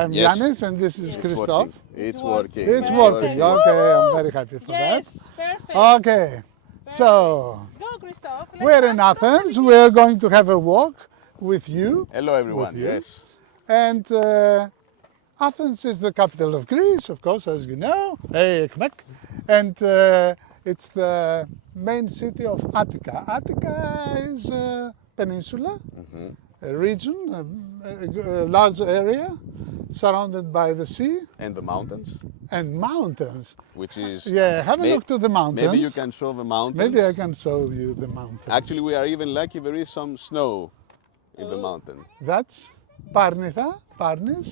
I'm Yes. Yannis and this is It's Christoph. working. It's working. It's working. Okay, I'm very happy for Yes, perfect. that. Okay, so Go, Christoph. Let's we're start in from the Athens. beginning. We're going to have a walk with you. Hello, everyone. you. Yes. And Athens is the capital of Greece, of course, as you know. Hey, Ekmek. And it's the main city of Attica. Attica is a peninsula, a region, a large area surrounded by the sea And the mountains, and mountains. which is. Yeah, have a look to the mountains. Maybe you can show the mountains. Maybe I can show you the mountains. Actually, we are even lucky there is some snow in the mountain. That's Parnitha, Parnis,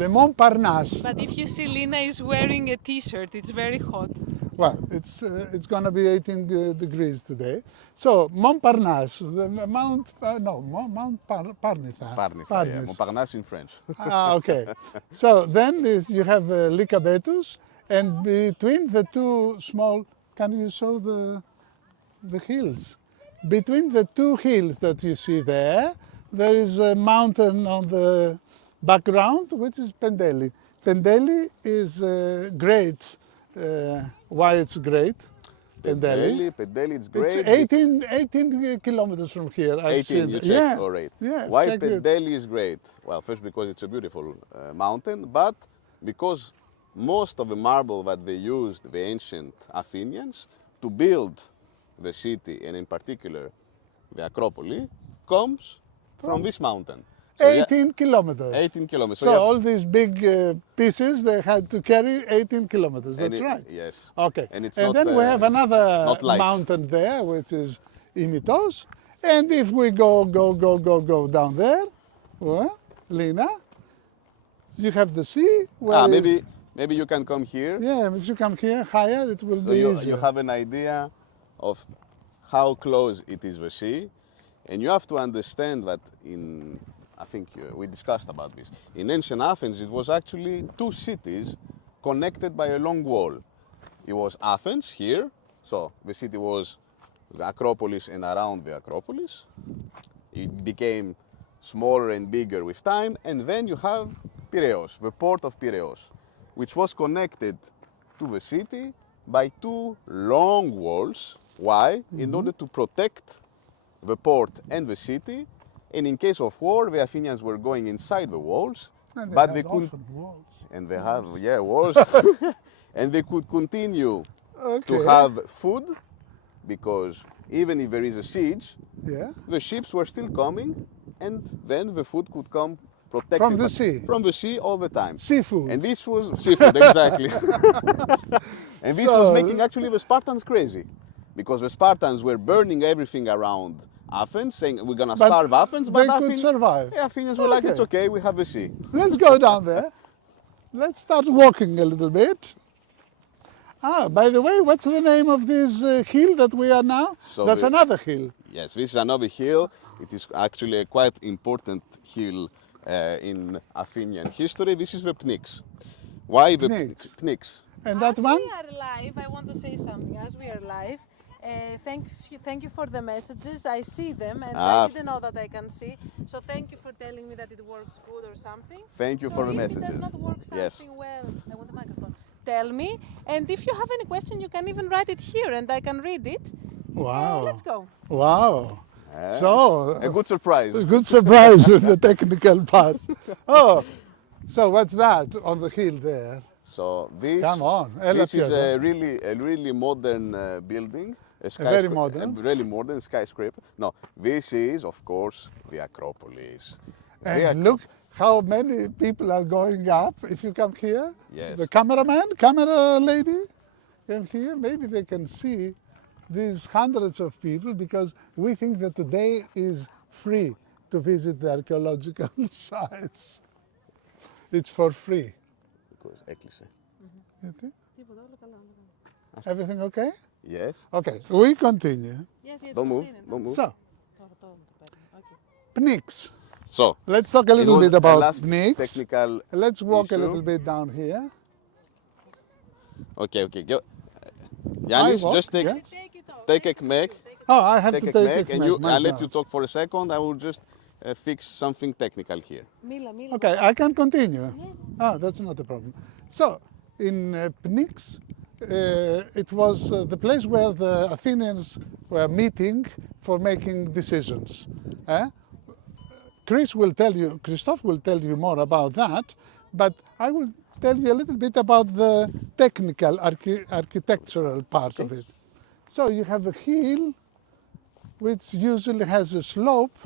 Le Mont Parnasse. But if you see Lina is wearing a t-shirt, it's very hot. Well, it's going to be 18 degrees today. So Montparnasse, the Mount Parnitha. Parnitha, yeah. Montparnasse in French. Okay. So then you have Lycabettus, and between the two small, can you show the hills? Between the two hills that you see there is a mountain on the background, which is Pendeli. Pendeli is great. Why it's great? Pendeli. Pendeli, it's great. It's 18 kilometers from here. 18, you checked, yeah. all right. Yeah, Why check it. Pendeli is great? Well, first because it's a beautiful mountain, but because most of the marble that they used, the ancient Athenians, to build the city, and in particular the Acropolis, comes from this mountain. So 18 kilometers. 18 kilometers. So you have- all these big pieces, they had to carry 18 kilometers. and That's right. Yes. Okay. And it's and not, then we have another not light. mountain there, which is Imitos. And if we go down there, well, Lina, you have the sea. Where maybe you can come here. Yeah, if you come here higher, it will So be you easier. have an idea of how close it is the sea, and you have to understand that I think we discussed about this. In ancient Athens, it was actually two cities connected by a long wall. It was Athens here, so the city was the Acropolis and around the Acropolis. It became smaller and bigger with time, and then you have Piraeus, the port of Piraeus, which was connected to the city by two long walls. Why? In order to protect the port and the city, and in case of war, the Athenians were going inside the walls, And but had they couldn't. often walls. And they have, walls, and they could continue Okay. to have food, because even if there is a siege, Yeah. the ships were still coming, and then the food could come protected From the sea. From the sea all the time. Seafood. And this was seafood, exactly. And this was So- making actually the Spartans crazy, because the Spartans were burning everything around Athens, saying we're gonna But starve Athens, but they could survive. Yeah, Athenians were like, Okay. it's okay, we have the sea. Let's go down there. Let's start walking a little bit. By the way, what's the name of this hill that we are now? So That's another hill. Yes, this is another hill. It is actually a quite important hill in Athenian history. This is the Pnyx. Why the Pnyx. Pnyx? And that As one? we are live, I want to say something. As we are live, thank you for the messages. I see them, and Ah, I didn't know that I can see. So thank you for telling me that it works good or something. Thank you So for the if messages. it does not work Yes. something well, I want the microphone. Tell me, and if you have any question, you can even write it here, and I can read it. Wow. Let's go. Wow. So, A good surprise. a good surprise in the technical part. Oh, so what's that on the hill there? So this, Come on, this is Ella a really modern building. very modern? A really modern skyscraper. No, this is of course the Acropolis. And look how many people are going up. If you come here, Yes. the camera lady, come here. Maybe they can see these hundreds of people, because we think that today is free to visit the archaeological sites. It's for free. Because έκλεισε. You think? Everything okay? Yes. Okay, we continue. Yes, yes. Don't move. continue. Don't move. So, Okay. Pnyx. So Let's talk a it little was bit the about last Pnyx. technical Let's walk a issue. little bit down here. Okay. Go. Yannis, walk, just yeah. take a Ekmek. Oh, I have to Take take Ekmek, it. and I'll let you talk for a second. I will just fix something technical here. Μίλα, μίλα. Okay, I can continue. Ah, that's not a problem. So, in Pnyx, it was the place where the Athenians were meeting for making decisions. Chris will tell you, Christoph will tell you more about that, but I will tell you a little bit about the technical architectural part of it. So you have a hill which usually has a slope,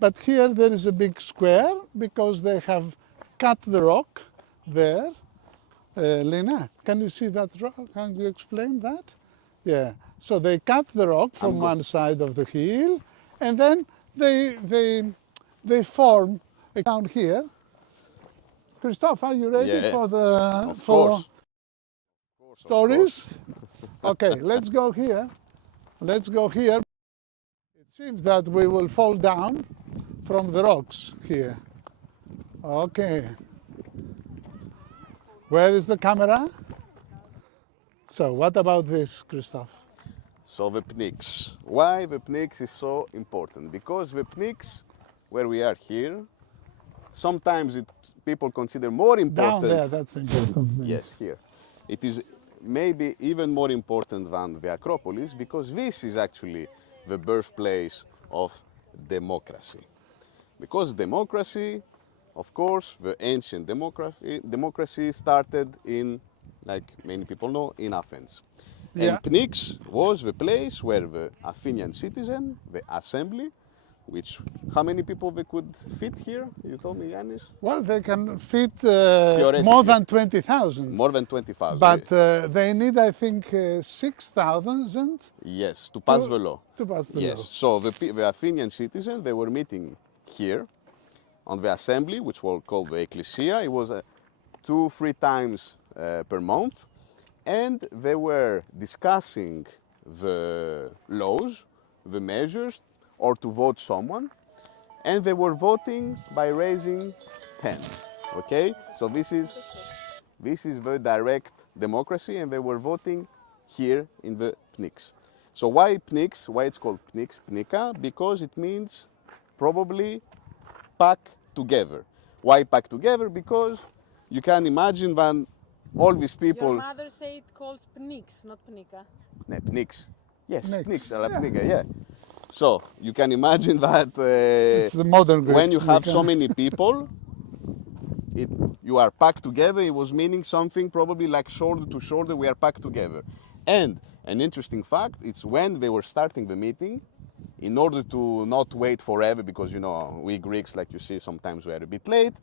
but here there is a big square because they have cut the rock there. Lena, can you see that rock? Can you explain that? Yeah. So they cut the rock from one side of the hill, and then they form a down here. Christoph, are you ready Yeah, for the Of course. stories? Okay, let's go here. Let's go here. It seems that we will fall down from the rocks here. Okay. Where is the camera? So what about this, Christoph? So the Pnyx. Why the Pnyx is so important? Because the Pnyx, where we are here, sometimes people consider more important. Down there, that's important. Yes, here. It is maybe even more important than the Acropolis because this is actually the birthplace of democracy. Because democracy, of course, the ancient democracy started in, like many people know, in Athens. Yeah. And Pnyx was the place where the Athenian citizen, the assembly, which, how many people they could fit here? You told me, Yannis? Well, they can fit Theoretically. more than 20,000. More than 20,000. But they need, I think, 6,000 Yes, to pass the law. to pass the Yes, law. so the Athenian citizens, they were meeting here on the assembly, which was called the Ecclesia. It was 2-3 times per month. And they were discussing the laws, the measures, or to vote someone. And they were voting by raising hands, okay? So this is very direct democracy, and they were voting here in the Pnyx. So why Pnyx? Why it's called Pnyx, Pnyka? Because it means probably pack together. Why pack together? Because you can imagine when all these people... Your mother say it calls Pnyx, not Pnyka. Ne, Pnyx. Yes, Pnyx, Pnyx, la yeah. Pnyka, yeah. So you can imagine that It's the modern Greek. when you have We so can- many people, you are packed together. It was meaning something probably like shoulder to shoulder, we are packed together. And an interesting fact, it's when they were starting the meeting, in order to not wait forever, because you know, we Greeks, like you see, sometimes we are a bit late,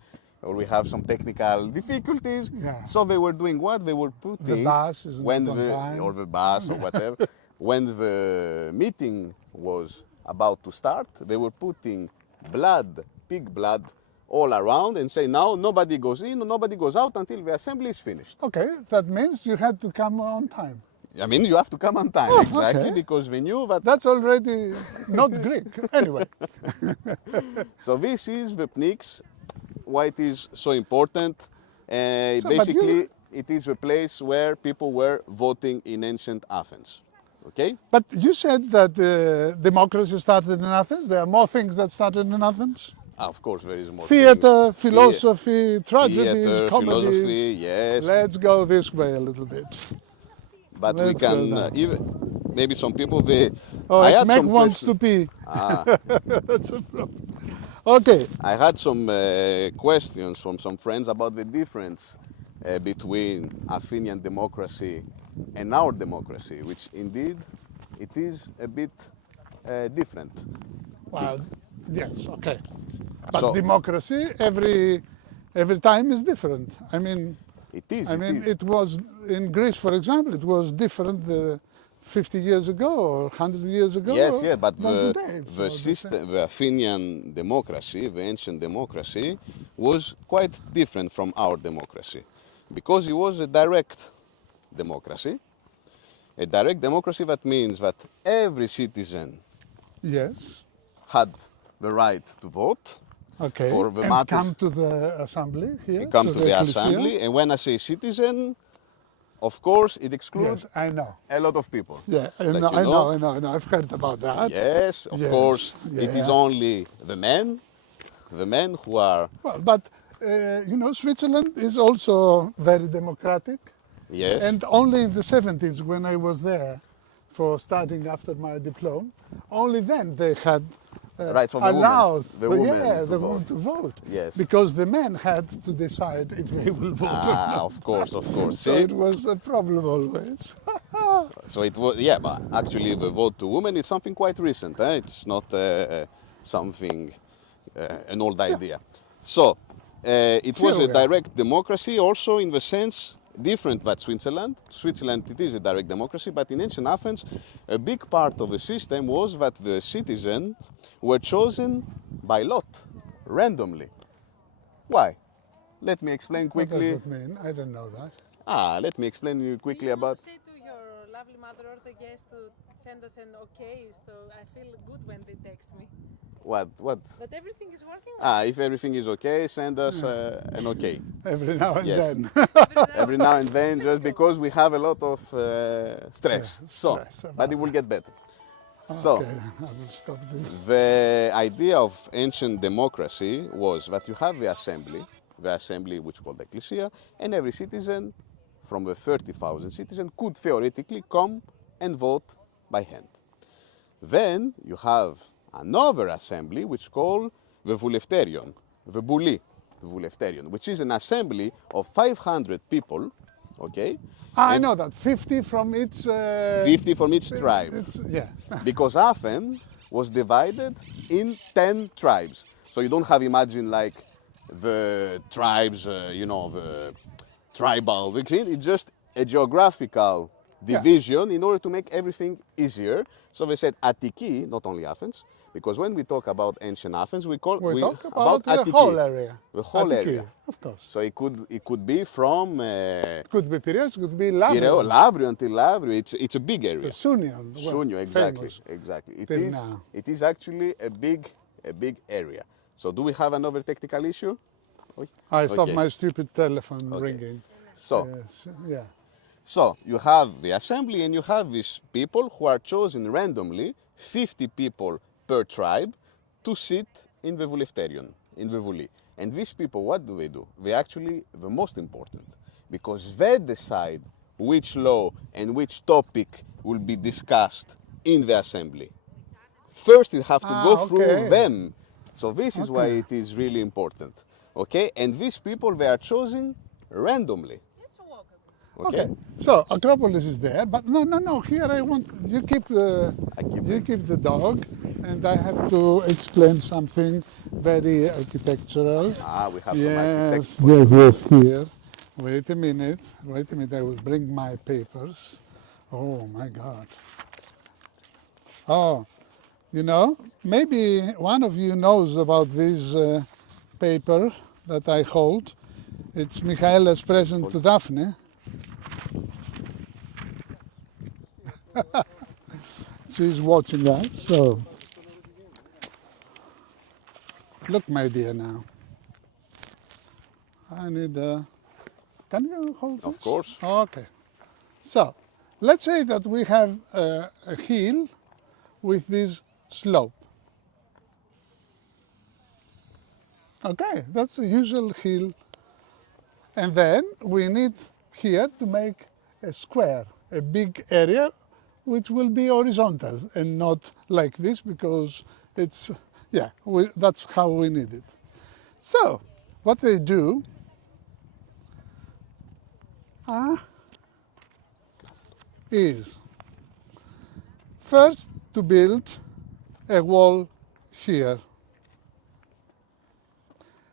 or we have some technical difficulties. Yeah. So they were doing what? They were putting The bus is when not on the time. or the bus or whatever. When the meeting was about to start, they were putting blood, pig blood, all around and say, now nobody goes in, nobody goes out until the assembly is finished. Okay, that means you had to come on time. I mean, you have to come on time, Oh, exactly, okay. because they knew that. That's already not Greek. Anyway, So this is the Pnyx, why it is so important. So, but Basically, it is the place where people were voting in ancient Athens. Okay? but you said that democracy started in Athens. There are more things that started in Athens. Of course, there is more. Theater, things. philosophy, tragedies, Theater, comedies. philosophy, yes. Let's go this way a little bit. But we let's go can down. even maybe some people they. Oh, I had Meg some wants to questions. pee. Ah, That's a problem. Okay. I had some questions from some friends about the difference between Athenian democracy and our democracy, which indeed it is a bit different. Well, yes, okay. But So- democracy every time is different. I mean, It is. I it mean, is. it was in Greece, for example, it was different 50 years ago or 100 years ago. Yes, yeah, but than today. the So system, the Athenian democracy, the ancient democracy, was quite different from our democracy, because it was a direct democracy. A direct democracy, that means that every citizen Yes. had the right to vote, Okay. For the and matters- come to the assembly here. come to the ecclesia. assembly, and when I say citizen, of course, it excludes Yes, I know. a lot of people. Yeah, I Like know, you know. I know. I've heard about that. Yes, of Yes, course, it is yeah. only the men the men who are, Well, but you know, Switzerland is also very democratic. yes, And only in the 70s, when I was there for studying after my diploma, only then they had right for the allowed women, the women to vote. Yes. Because the men had to decide if they will vote or not. Of course, of course. So See? it was a problem always. So it was, yeah, but actually the vote to women is something quite recent. It's not something, an old idea. So it was Here a we are. direct democracy also in the sense different than Switzerland. Switzerland, it is a direct democracy, but in ancient Athens, a big part of the system was that the citizens were chosen by lot, randomly. Why? Let me explain What does quickly. that mean? I don't know that. Let me explain you quickly about. Say to your lovely mother or the guest to send us an okay, so I feel good when they text me. What? That everything is working? If everything is okay, send us an okay. Every now and Yes. then. Every now and then, just because we have a lot of stress. Yeah, So, stress but about it will get better. So, Okay, I will stop this. the idea of ancient democracy was that you have the assembly which is called the ecclesia, and every citizen from the 30,000 citizens could theoretically come and vote by hand. Then you have another assembly which is called the Voulefterion, the Bouli, the Voulefterion, which is an assembly of 500 people, okay? I And know that 50 from each. 50 from each tribe. It's, yeah. Because Athens was divided in 10 tribes. So you don't have, imagine, like the tribes, the tribal thing. It's just a geographical division in order to make everything easier. So they said Attiki, not only Athens, because when we talk about ancient Athens, we talk about the Attiki, whole area. the whole Attiki, area. of course. So it could be from Could be Piraeus, could be Pireo, Lavrio, Lavrio until Lavrio. It's a big area. Sunion. Sunyo, exactly, famous. exactly. till now. It is actually a big area. So do we have another technical issue? I stopped Okay. my stupid telephone Okay. ringing. So, Yes, yeah. so you have the assembly and you have these people who are chosen randomly, 50 people per tribe, to sit in the Voulefterion, in the Vouli. And these people, what do? They actually, the most important, because they decide which law and which topic will be discussed in the assembly. First, it have to go through okay. them. So this is why Okay. it is really important. Okay? And these people, they are chosen randomly. It's a walk. Okay. So Acropolis is there, but no. Here I want you keep the I keep the dog, and I have to explain something very architectural. We have some Yes, architects. yes. Here. Wait a minute. I will bring my papers. Oh my God. Oh, you know, maybe one of you knows about this paper that I hold. It's Michaela's present to Daphne. She's watching us, so look, my dear. Now, I need. Can you hold this? Of course. Okay. So, let's say that we have a hill with this slope. Okay, that's the usual hill. And then we need here to make a square, a big area, which will be horizontal and not like this because it's, yeah, that's how we need it. So, what they do is first to build a wall here.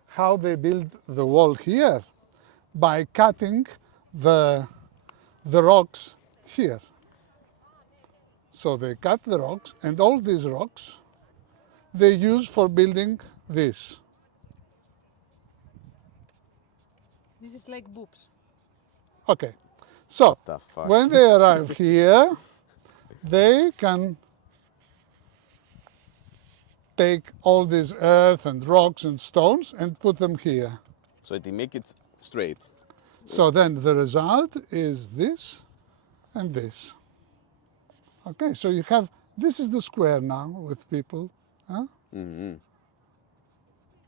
How they build the wall here? By cutting the rocks here. So they cut the rocks, and all these rocks they use for building this. This is like boobs. Okay, so The fuck? when they arrive here, they can take all this earth and rocks and stones and put them here. So they make it straight. So then the result is this and this. Okay, so you have, this is the square now with people. Huh?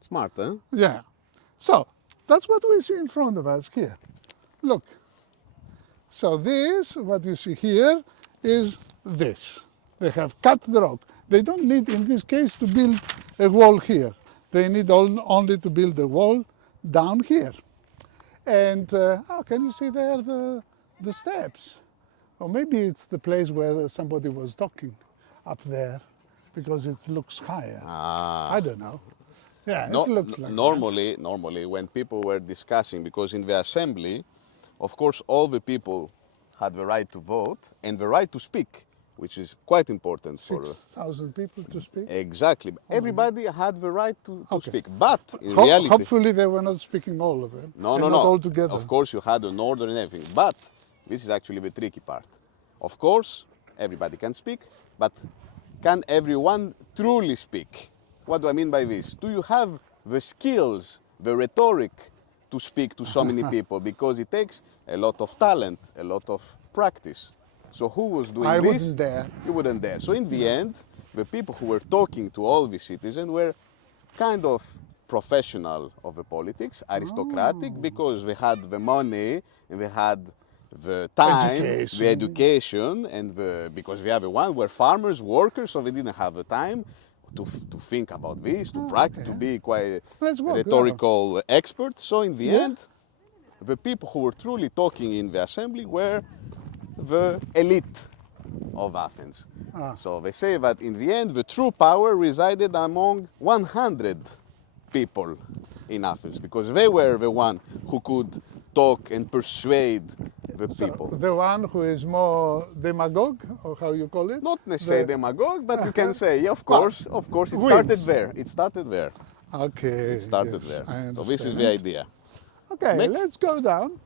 Smart, huh? Yeah. So that's what we see in front of us here. Look. So this, what you see here, is this. They have cut the rock. They don't need, in this case, to build a wall here. They need only to build a wall down here. And can you see there the steps? Or maybe it's the place where somebody was talking up there, because it looks higher. I don't know. Yeah, it looks like that. Normally, when people were discussing, because in the assembly, of course, all the people had the right to vote and the right to speak, which is quite important for 6,000 people to speak? Exactly. Everybody had the right to Okay. speak, but in reality, hopefully they were not speaking all of them. no, not all together. Of course, you had an order and everything, but this is actually the tricky part. Of course, everybody can speak, but can everyone truly speak? What do I mean by this? Do you have the skills, the rhetoric to speak to so many people? Because it takes a lot of talent, a lot of practice. So who was doing I this? wouldn't dare. You wouldn't dare. So in the end, the people who were talking to all the citizens were kind of professional of the politics, aristocratic, because they had the money and they had the time, the education, and because the other one were farmers, workers, so they didn't have the time to think about this, to practice, to be quite rhetorical experts. So in the end, the people who were truly talking in the assembly were the elite of Athens. So they say that in the end, the true power resided among 100 people in Athens, because they were the one who could talk and persuade the people. The one who is more demagogue, or how you call it? Not necessarily demagogue, but you can say, yeah, of course, it started there. It started there. Okay. It started there. So this is the idea. Okay, let's go down.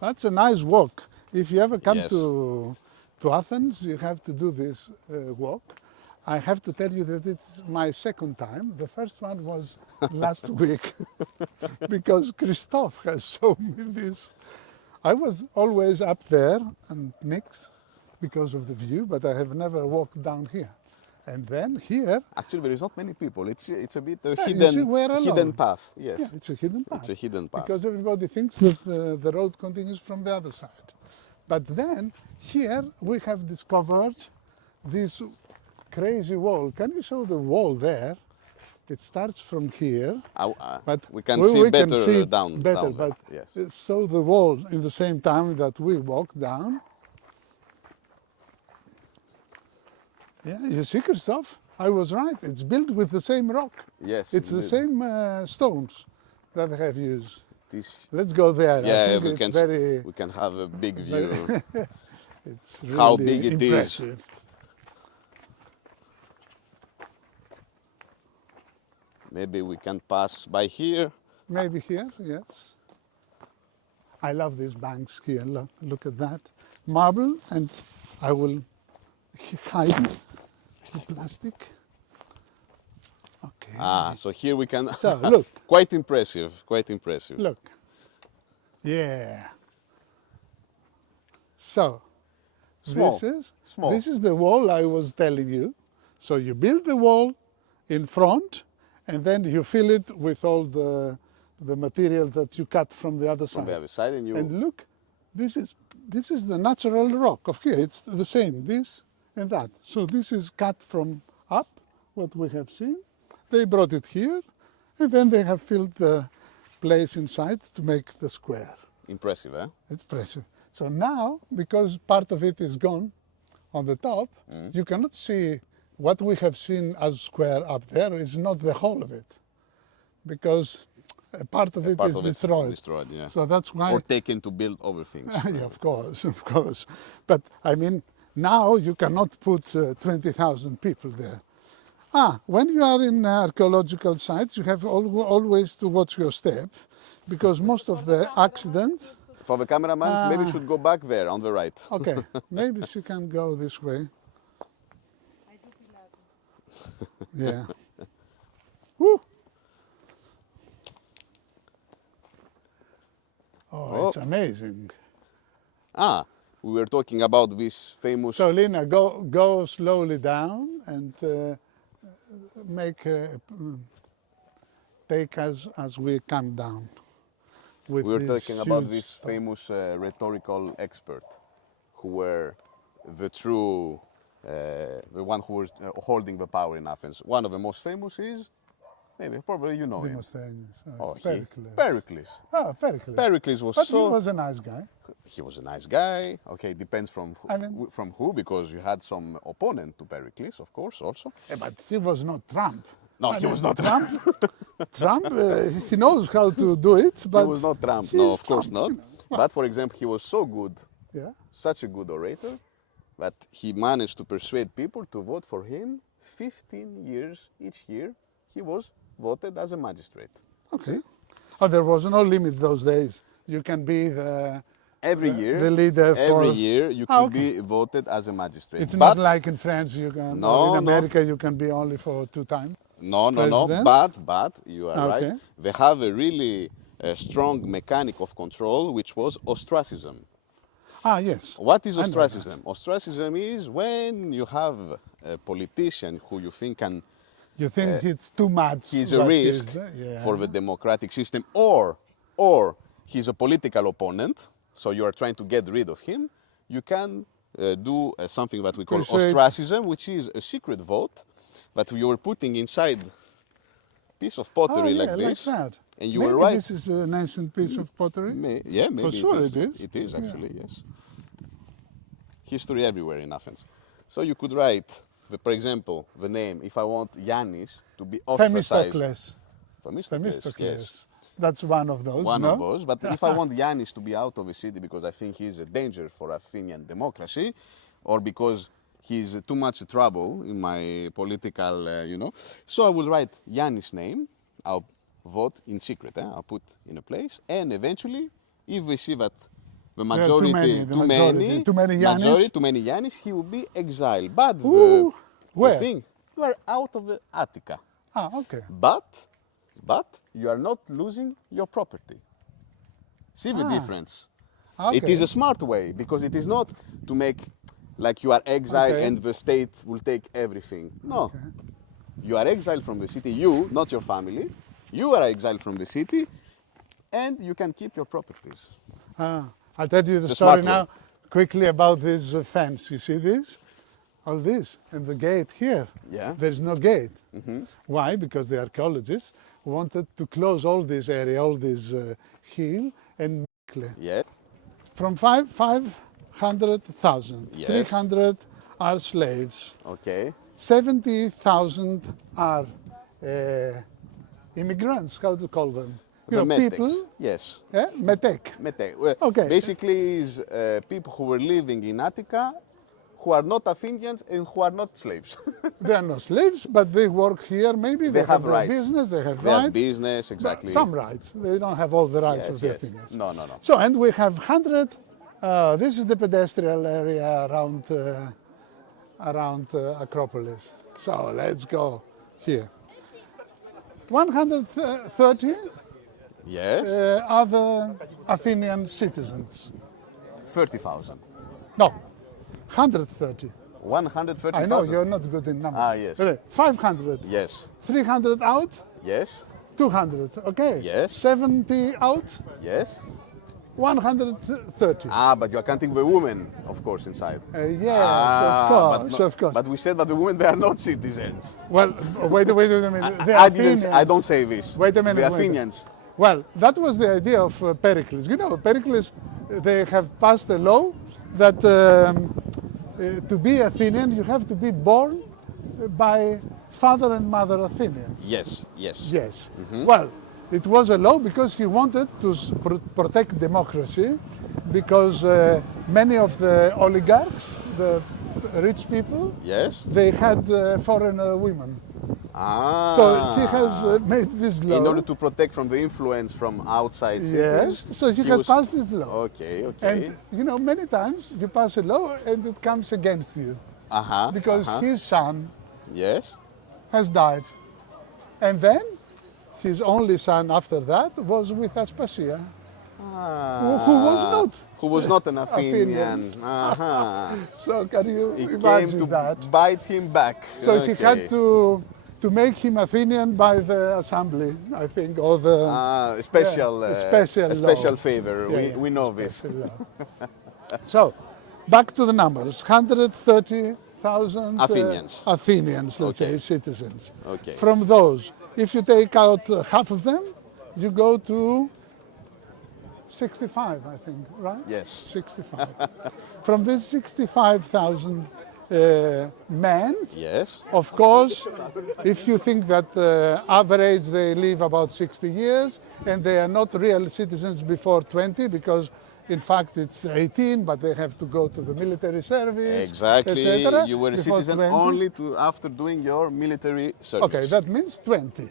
That's a nice walk. If you ever come to Athens, you have to do this walk. I have to tell you that it's my second time. The first one was last week, because Christophe has shown me this. I was always up there and Nix because of the view, but I have never walked down here. And then here... Actually, there is not many people. It's a bit a hidden path. Yes. Yeah, it's a hidden path. It's a hidden path. Because everybody thinks that the road continues from the other side. But then here we have discovered this crazy wall. Can you show the wall there? It starts from here, but we can see better down. Better, but yes. Show the wall in the same time that we walk down. Yeah, you see, Christophe? I was right. It's built with the same rock. Yes. It's the same stones that they have used. Let's go there. Yeah, we can have a big view. It's really how big it impressive. is. Maybe we can pass by here. Maybe here, yes. I love these banks here. Look at that. Marble, and I will hide the plastic. Okay. So here we can... So, look. Quite impressive, quite impressive. Look. Yeah. So, this is the wall I was telling you. So you build the wall in front, and then you fill it with all the material that you cut from the other side. From the other side, and look, this is the natural rock of here. It's the same, this and that. So this is cut from up, what we have seen. They brought it here, and then they have filled the place inside to make the square. Impressive, eh? It's impressive. So now, because part of it is gone on the top, you cannot see what we have seen as square up there is not the whole of it, because a part of it is destroyed. Yeah. So that's why. Or taken to build other things. Yeah, of course. But I mean, now you cannot put 20,000 people there. When you are in archaeological sites, you have always to watch your step, because most of the accidents. For the cameraman, maybe you should go back there on the right. Okay, maybe she can go this way. Yeah. Woo! Oh, it's amazing. We were talking about this famous... So Lina, go slowly down and make take us as we come down. With We were this talking about huge this stone. famous rhetorical expert who were the true, the one who was holding the power in Athens. One of the most famous is, maybe, probably you know him. Demosthenes, Oh, Pericles. Pericles. Oh, Pericles. Pericles was But so... he was a nice guy. He was a nice guy. Okay, depends from I mean- from who, because you had some opponent to Pericles, of course, also. But he was not Trump. No, I he mean, was not Trump. Trump, he knows how to do it, but He was not Trump. he's No, of course Trump, not. you know. But for example, he was so good, Yeah. such a good orator, that he managed to persuade people to vote for him 15 years each year. He was voted as a magistrate. Okay. Oh, there was no limit those days. You can be the Every year, the leader for. every year you Ah, could okay. be voted as a magistrate. It's But not like in France. You can. No, or in no. America, you can be only for 2 times. no, President? but you are Okay. right. They have a really strong mechanic of control, which was ostracism. Ah, yes. What is I know ostracism? Ostracism is when you have a politician who you think You think it's too much. he's a but risk yeah. for the democratic system, or he's a political opponent, so you are trying to get rid of him, you can do something that we call Persuade. ostracism, which is a secret vote that you are putting inside piece of pottery Oh, yeah, like this. that. And you Maybe were right. This is an ancient piece of pottery. Yeah, maybe sure it is. it is. It is Yeah. actually, yes. History everywhere in Athens. So you could write, for example, the name, if I want Yannis to be ostracized. Themistocles. Themistocles, yes. That's one of those. One no? of those. But if I want Yannis to be out of the city because I think he's a danger for Athenian democracy, or because he's too much trouble in my political, so I will write Yannis' name. I'll vote in secret. I'll put in a place, and eventually, if we see that the There are too majority, many, the majority, too many Yannis. too many Yannis, he will be exiled. But Ooh, the where? thing, you are out of the Attica. Ah, okay. But you are not losing your property. See the Ah, difference. It okay. is a smart way because it is not to make like you are exiled Okay. and the state will take everything. No. You are exiled from the city, you, not your family. You are exiled from the city and you can keep your properties. I'll tell you the The story smart now way. quickly about this fence. You see this? All this. And the gate here. Yeah. There's no gate. Why? Because the archaeologists wanted to close all this area, all this hill, and Yeah. from 500,000, Yes. 300 are slaves, Okay. 70,000 are immigrants, how to call them? The metex. People, Yes. metek. Okay. Basically, is people who were living in Attica, who are not Athenians and who are not slaves. They are not slaves, but they work here. Maybe they, have their rights. business, they have They have rights. business, exactly. Some rights. They don't have all the rights Yes, of the yes. Athenians. No, no, no. So, and we have 100. This is the pedestrian area around Acropolis. So let's go here. 130 Yes. are the Athenian citizens. 30,000. No, 130. 130,000. I know you're not good in numbers. Ah, yes. Really, 500. Yes. 300 out. Yes. 200. Okay. Yes. 70 out. Yes. 130. But you are counting the women, of course, inside. Yes, but of course, no- of course. But we said that the women, they are not citizens. Well, wait a minute. The I Athenians. don't say this. Wait a minute. The wait a- Athenians. Well, that was the idea of Pericles. You know, Pericles, they have passed a law that to be Athenian, you have to be born by father and mother Athenians. Yes, yes. Yes. Well, it was a law because he wanted to protect democracy, because many of the oligarchs, the rich people, Yes. they had foreign women. Ah. So he has made this law. In order to protect from the influence from outside Yes, cities. so he has passed this law. Okay, okay. And you know, many times you pass a law and it comes against you because his son Yes. has died. And then his only son after that was with Aspasia, who was not. Who was not an Athenian. Athenian. So can you He came imagine to that? bite him back. So he had Okay. to to make him Athenian by the assembly, I think, or the A special, a special a special law. favor. Yeah, We know this. special law. So, back to the numbers: 130,000 Athenians. Athenians, let's Okay. say, citizens. Okay. From those, if you take out half of them, you go to 65, I think, right? Yes. 65. From these 65,000 men, Yes. of course, if you think that average they live about 60 years and they are not real citizens before 20 because in fact it's 18 but they have to go to the military service, Exactly. etc. You were a before citizen 20. only after doing your military service. Okay, that means 20.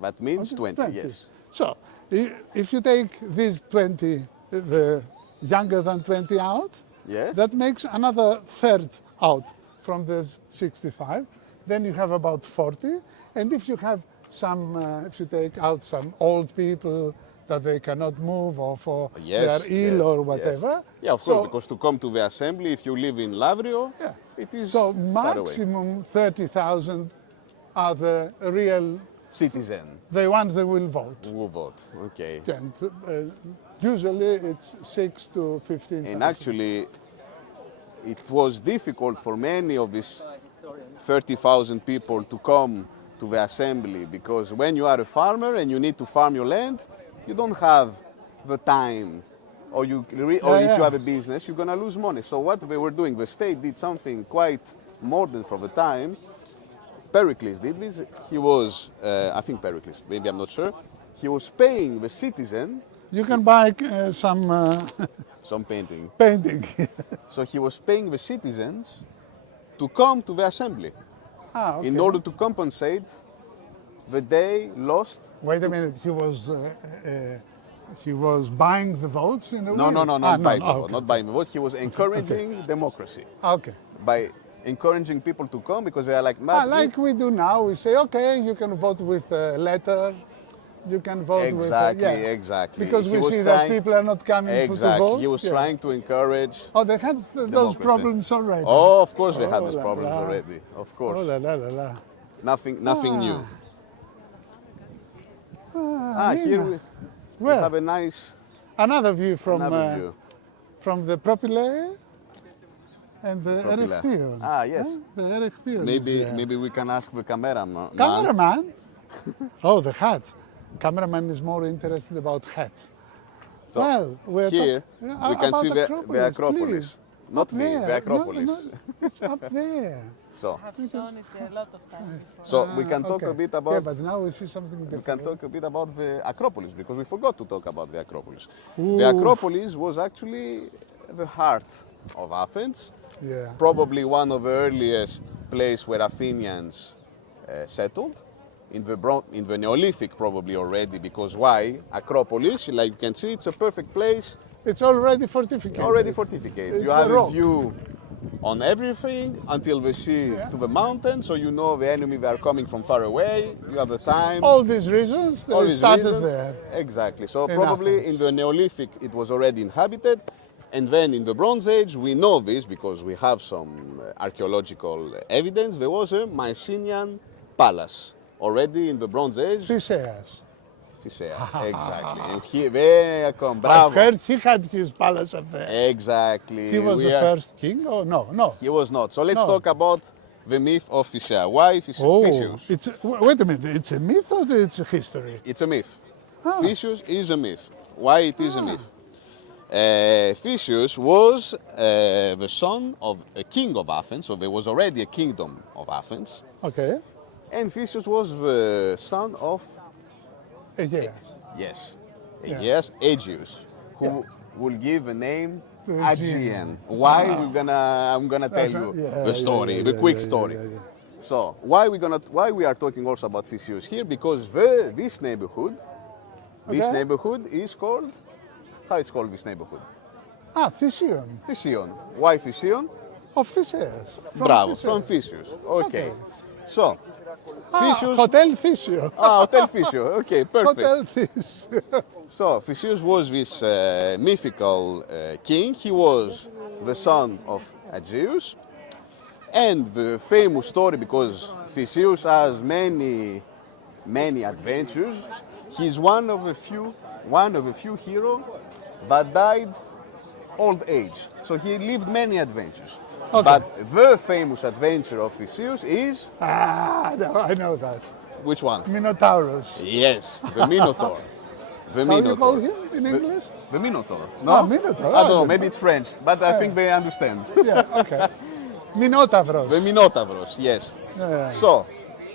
That means 20, yes. So if you take these 20, the younger than 20 out, Yes. that makes another third out from this 65. Then you have about 40. And if you have some, if you take out some old people that they cannot move or for Yes, they are ill yes, or yes. whatever. Yeah, of course, because to come to the assembly, if you live in Lavrio, Yeah. it is So far away. maximum 30,000 are the real, Citizen the ones that will vote. who vote. Okay. And usually it's 6 to 15,000. And actually, it was difficult for many of these 30,000 people to come to the assembly because when you are a farmer and you need to farm your land, you don't have the time, or if you have a business, you're gonna lose money. So what they were doing, the state did something quite modern for the time. Pericles did this. He was, I think Pericles, maybe I'm not sure. He was paying the citizen You can buy some some painting. painting. So he was paying the citizens to come to the assembly Okay. in order to compensate the day lost. Wait a minute, he was buying the votes in a way? No, not buying the vote, okay. not buying the vote. He was encouraging democracy Okay. by encouraging people to come because they are like, Like we do now, we say, okay, you can vote with a letter, you can vote exactly, with... exactly. Because He we was see that trying- people are not coming to Exactly. vote. He was Yeah. trying to encourage. Oh, they had those democracy. problems already. Oh, of course they had Oh, these la, problems la. already. Of Oh, course, la, la, la, la. nothing new. Nina. Here we Well, have a nice another view from, another view. from the Propylae and the Propylae. Erechtheion. Ah, yes. The Erechtheion is Maybe there. maybe we can ask the cameraman. Cameraman? Oh, the hats. Cameraman is more interested about hats. So well, we're here we can about see the Acropolis, Acropolis. please. Not Up me, there. the Acropolis. No, it's up there. So, I have shown it a lot of times before. so we can talk Okay. a bit Yeah, about. but now we see something We different. can talk a bit about the Acropolis because we forgot to talk about the Acropolis. Ooh. The Acropolis was actually the heart of Athens, Yeah. probably one of the earliest places where Athenians settled. In the Neolithic probably already, because why? Acropolis, like you can see, it's a perfect place, It's already fortificated. already fortificated. It's You a have a rock. view on everything until the sea to the mountain, so you know the enemy they are coming from far away. You have the time. All these reasons, they all these started reasons. there. Exactly. So in probably Athens. in the Neolithic it was already inhabited, and then in the Bronze Age we know this because we have some archaeological evidence. There was a Mycenaean palace already in the Bronze Age. Theseus. Physaea, exactly. And there come, I've bravo. heard he had his palace up there. Exactly. He was We the are- first king? Oh, no. He was not. So let's No. talk about the myth of Physaea. Why Oh, Theseus? wait a minute, it's a myth or it's a history? It's a myth. Ah. Theseus is a myth. Why it is a myth? Theseus was the son of a king of Athens, so there was already a kingdom of Athens. Okay, And Theseus was the son of, yes. yes, Yeah. yes, Aegeus, who Yeah. will give a name To Aegean. Aegean. Why? I'm gonna tell That's you yeah, the story, yeah, the yeah, quick yeah, story. yeah. So why we are talking also about Theseus here? Because this neighborhood Okay. is called, how it's called this neighborhood? Ah, Theseon, Theseon. Why Theseon? of Theseus. From Bravo, Theseus. from Theseus. Okay. Okay. So, Ah, Theseus. Hotel Theseus. Hotel Theseus. Okay, perfect. Hotel Theseus. So, Theseus was this mythical king. He was the son of Aegeus. And the famous story, because Theseus has many adventures, he's one of a few heroes that died old age. So he lived many adventures. Okay. But the famous adventure of Theseus is No, I know that. which one? Minotaurus. Yes, the Minotaur. The How do you call Minotaur. him in English? The Minotaur. No? Ah, Minotaur. I don't know, Ah, maybe it's French, but I think they understand. Yeah, okay. Minotavros. The Minotavros, yes. Yeah. So,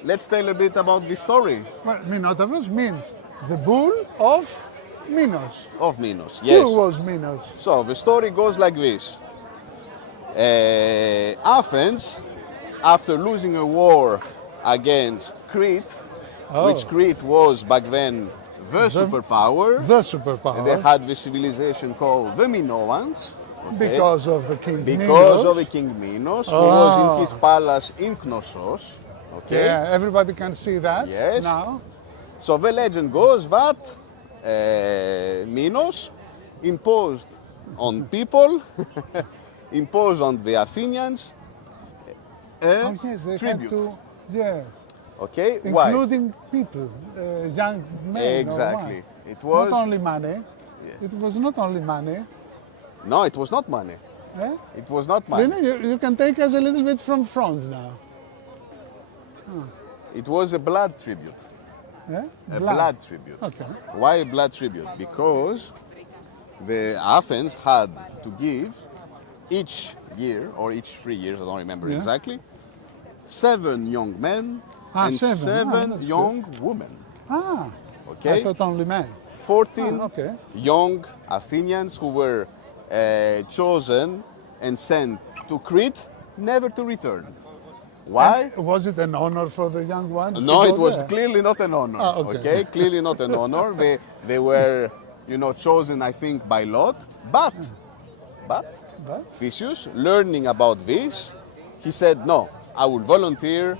let's tell a bit about the story Well, Minotavros means the bull of Minos. of Minos. Yes. Who was Minos? So, the story goes like this. Athens, after losing a war against Crete, which Crete was back then the superpower, The superpower. they had the civilization called the Minoans. Okay? Because of the king Because Minos. of the king Minos, who was in his palace in Knossos. Okay? Yeah, everybody can see that Yes. now. So the legend goes that Minos imposed on people, imposed on the Athenians a Oh yes, they tribute. had to. Yes, Okay, why? including people, young men. Exactly. Or It what? was Not only money. It was not only money. no, it was not money. Eh? It was not money. Lina, you can take us a little bit from front now. It was a blood tribute. Yeah? A blood tribute. Okay. Why a blood tribute? Because the Athens had to give each year or each 3 years, I don't remember Yeah. exactly, 7 young men and seven. seven That's young women. Ah, I Okay, thought only men. 14 okay. young Athenians who were chosen and sent to Crete, never to return. Why? And was it an honor for the young ones? to No, go it was there? clearly not an honor. Ah, okay. Clearly not an honor. They were, chosen, I think, by lot. But But? Theseus, learning about this, he said, no, I will volunteer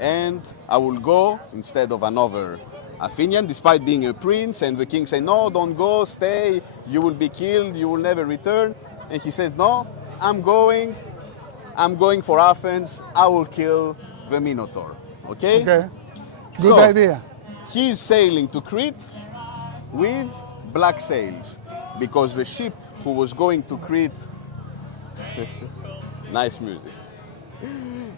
and I will go instead of another Athenian, despite being a prince. And the king said, no, don't go, stay, you will be killed, you will never return. And he said, no, I'm going for Athens, I will kill the Minotaur. Okay? Okay. Good So, idea. He's sailing to Crete with black sails because the ship who was going to Crete, nice music.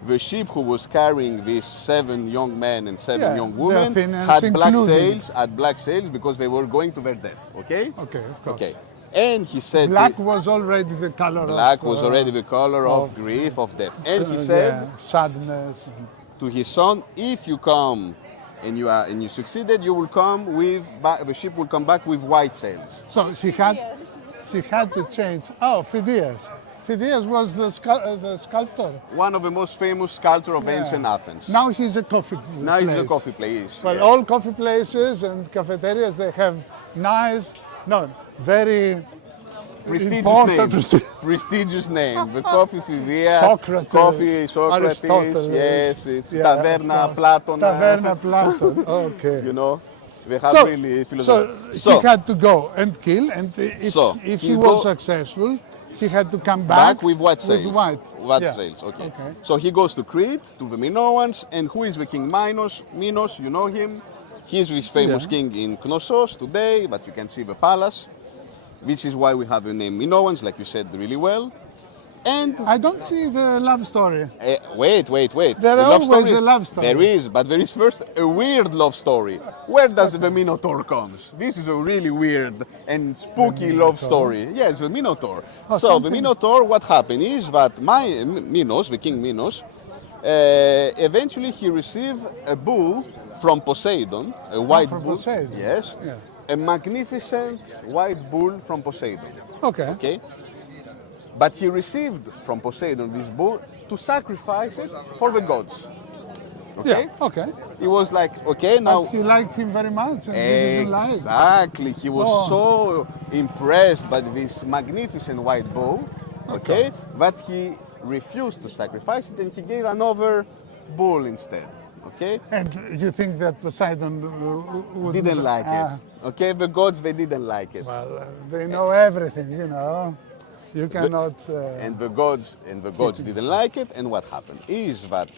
The ship who was carrying these 7 young men and 7 Yeah, young the women Athenians had including. black sails because they were going to their death. Okay? Okay, of course. Okay. And he said Black was already the color black of... was already the color of of, grief, of death. And he said yeah, sadness. to his son, if you come and you succeeded, you will come with the ship will come back with white sails. So she had to change. Oh, Phidias. Phidias was the sculptor. One of the most famous sculptor of Yeah. ancient Athens. Now he's a coffee Now place. he's a coffee place. Well, yeah. all coffee places and cafeterias, they have very Prestigious important name. Prestigious name. The coffee Phidia. Socrates, Coffee Socrates. Aristoteles. Yes, it's Yeah, Taverna of course. Platon. Taverna Platon. Okay. They have So, really so philosophy. he had to go and kill, and if he he was go- successful, he had to come back, back with white sails. With white, yeah. sails, okay. Okay. So he goes to Crete, to the Minoans, and who is the king Minos? Minos, you know him. He's this famous Yeah. king in Knossos today, but you can see the palace. This is why we have the name Minoans, like you said really well. And I don't see the love story. wait. There The always a love story. There is, but there is first a weird love story. Where does the Minotaur comes? This is a really weird and spooky love story. Yes, the Minotaur. Oh, So the something- Minotaur, what happened is that Minos, the king Minos, eventually he received a bull from Poseidon, a white from bull. Poseidon. Yes, Yeah. a magnificent white bull from Poseidon. Okay. Okay. But he received from Poseidon this bull to sacrifice it for the gods. Okay? Yeah. Okay. He was like, okay, now. But he liked him very much, and he didn't like. Exactly. He was Oh. so impressed by this magnificent white bull, okay, that he refused to sacrifice it and he gave another bull instead. Okay? And you think that Poseidon would Didn't like it. Okay, the gods, they didn't like it. Well, they know everything, you know. You cannot. And the gods didn't like it. And what happened is that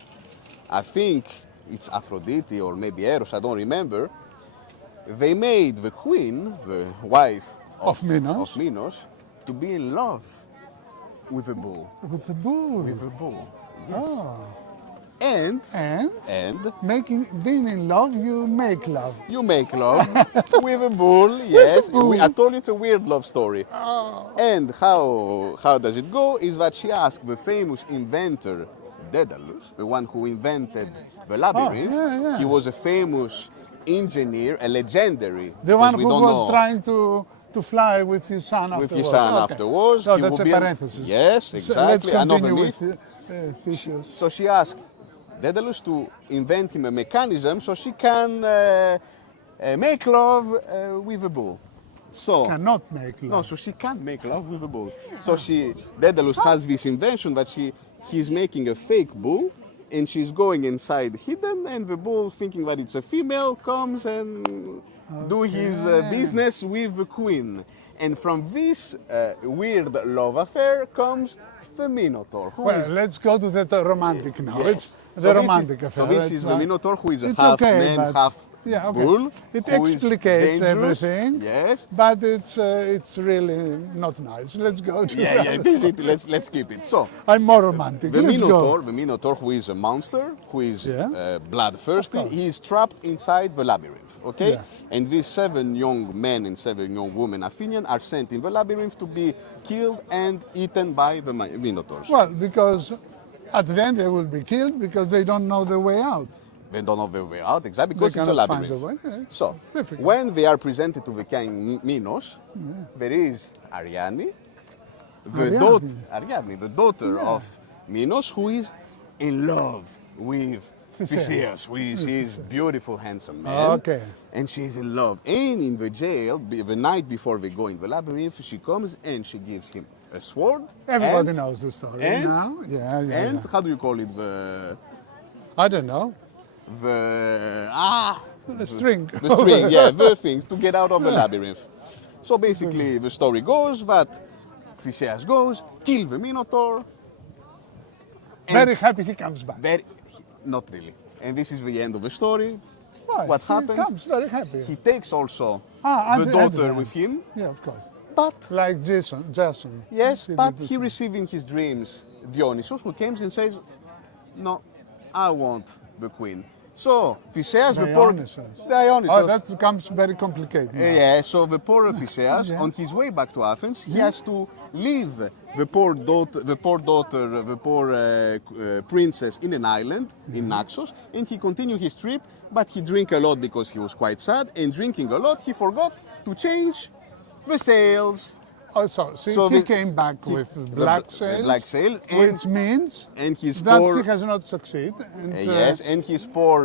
I think it's Aphrodite or maybe Eros, I don't remember. They made the queen, the wife Of Minos. to be in love with a bull. With the bull. With a bull. Yes. Oh. And And being in love, you make love. you make love with a bull. Yes. bull. I told you it's a weird love story. Oh. And how does it go? Is that she asked the famous inventor Daedalus, the one who invented the labyrinth. yeah. He was a famous engineer, a legendary. The one because who we don't was know. trying to fly with his son With afterwards. his son Okay. afterwards. So he that's will a be parenthesis. Yes, So let's exactly. Another continue myth. with Theseus. So she asked Daedalus to invent him a mechanism so she can make love with a bull. So Cannot make love. no, so she can't make love with a bull. So Daedalus has this invention that he's making a fake bull, and she's going inside hidden, and the bull, thinking that it's a female, comes and do his business with the queen. And from this weird love affair comes the Minotaur. Who Well, is let's go to the romantic now. Yes. It's the So this romantic is, affair. So this It's is the not- Minotaur, who is a it's half okay, man, but- half yeah, okay. bull. It who is explicates dangerous. everything. Yes. But it's really not nice. Let's go to Yeah, that. yeah. This is it. Let's keep it. So I'm more romantic. the Let's go. the Minotaur, who is a monster, who is Yeah. bloodthirsty, Of course. he is trapped inside the labyrinth. Okay. Yeah. And these 7 young men and 7 young women, Athenian, are sent in the labyrinth to be killed and eaten by the Minotaurs. Well, because at the end they will be killed because they don't know the way out. They don't know the way out, exactly, because They it's a cannot find labyrinth. the way. Yeah, So, it's difficult. when they are presented to the king Minos, there is Ariadne, the daughter of Minos, who is in love with Theseus, who is his beautiful, handsome man. Okay. And she's in love. And in the jail, the night before they go in the labyrinth, she comes and she gives him a sword. Everybody and, knows the story and- now. Yeah. And how do you call it? I don't know. The string. The string, yeah, the things to get out of the labyrinth. So basically, the story goes that Theseus goes, kill the Minotaur. and Very happy he comes back. not really. And this is the end of the story. Why? What He happens? comes very happy. He takes also and the daughter Adrian. with him, Yeah, of course. but Like Jason. yes, He but did the he same. receives in his dreams Dionysus, who comes and says, "No, I want the queen." So Theseus, Dionysus. Dionysus. Oh, that becomes very complicated. now. Yeah, so the poor Theseus, Yeah. on his way back to Athens, he has to leave the poor princess in an island in Naxos, and he continued his trip, but he drank a lot because he was quite sad, and drinking a lot, he forgot to change the sails. Oh, so So he the- came back he- with the black bl- sails, black sail, which means and his that poor he has not succeeded. And, yes, and his poor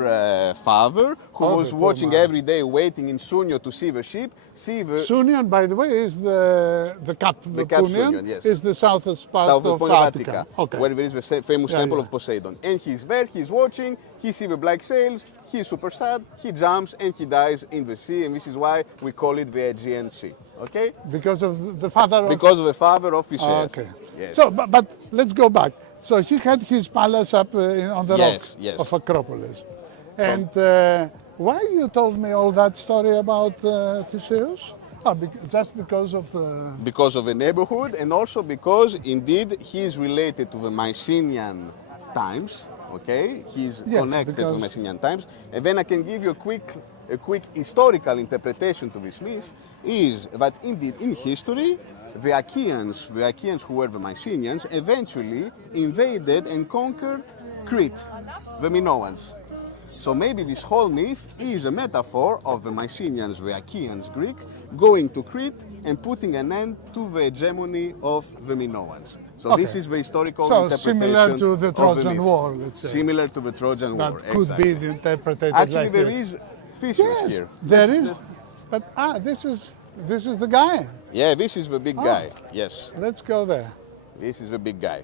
father, who Father, was poor watching man. every day, waiting in Sunio to see the ship, Sunion, by the way, is the cap. The Cap Punion Sunion, yes. is the southest part south of of Attica. Attica, Okay. where there is the famous Yeah, temple yeah. of Poseidon. And he's there, he's watching, he sees the black sails, he's super sad, he jumps and he dies in the sea, and this is why we call it the Aegean Sea. Okay? Because of the father of. Because of the father of Theseus. Okay. Yes. So, but let's go back. So he had his palace up on the Yes, rock yes. of Acropolis. And why you told me all that story about Theseus? Oh, just because of the. Because of the neighborhood, and also because indeed he is related to the Mycenaean times. Okay, he's Yes, connected to the because- Mycenaean times, and then I can give you a quick historical interpretation to this myth. Is that indeed in history the Achaeans who were the Mycenaeans, eventually invaded and conquered Crete, the Minoans. So maybe this whole myth is a metaphor of the Mycenaeans, the Achaeans, Greek, going to Crete and putting an end to the hegemony of the Minoans. So Okay. this is the historical So interpretation similar to the of Trojan myth. War, let's say. Similar to the Trojan That War, could exactly. be interpreted Actually, like there this. is Theseus Yes, here. there is. But this is the guy. Yeah, this is the big Oh. guy. Yes, Let's go there. this is the big guy.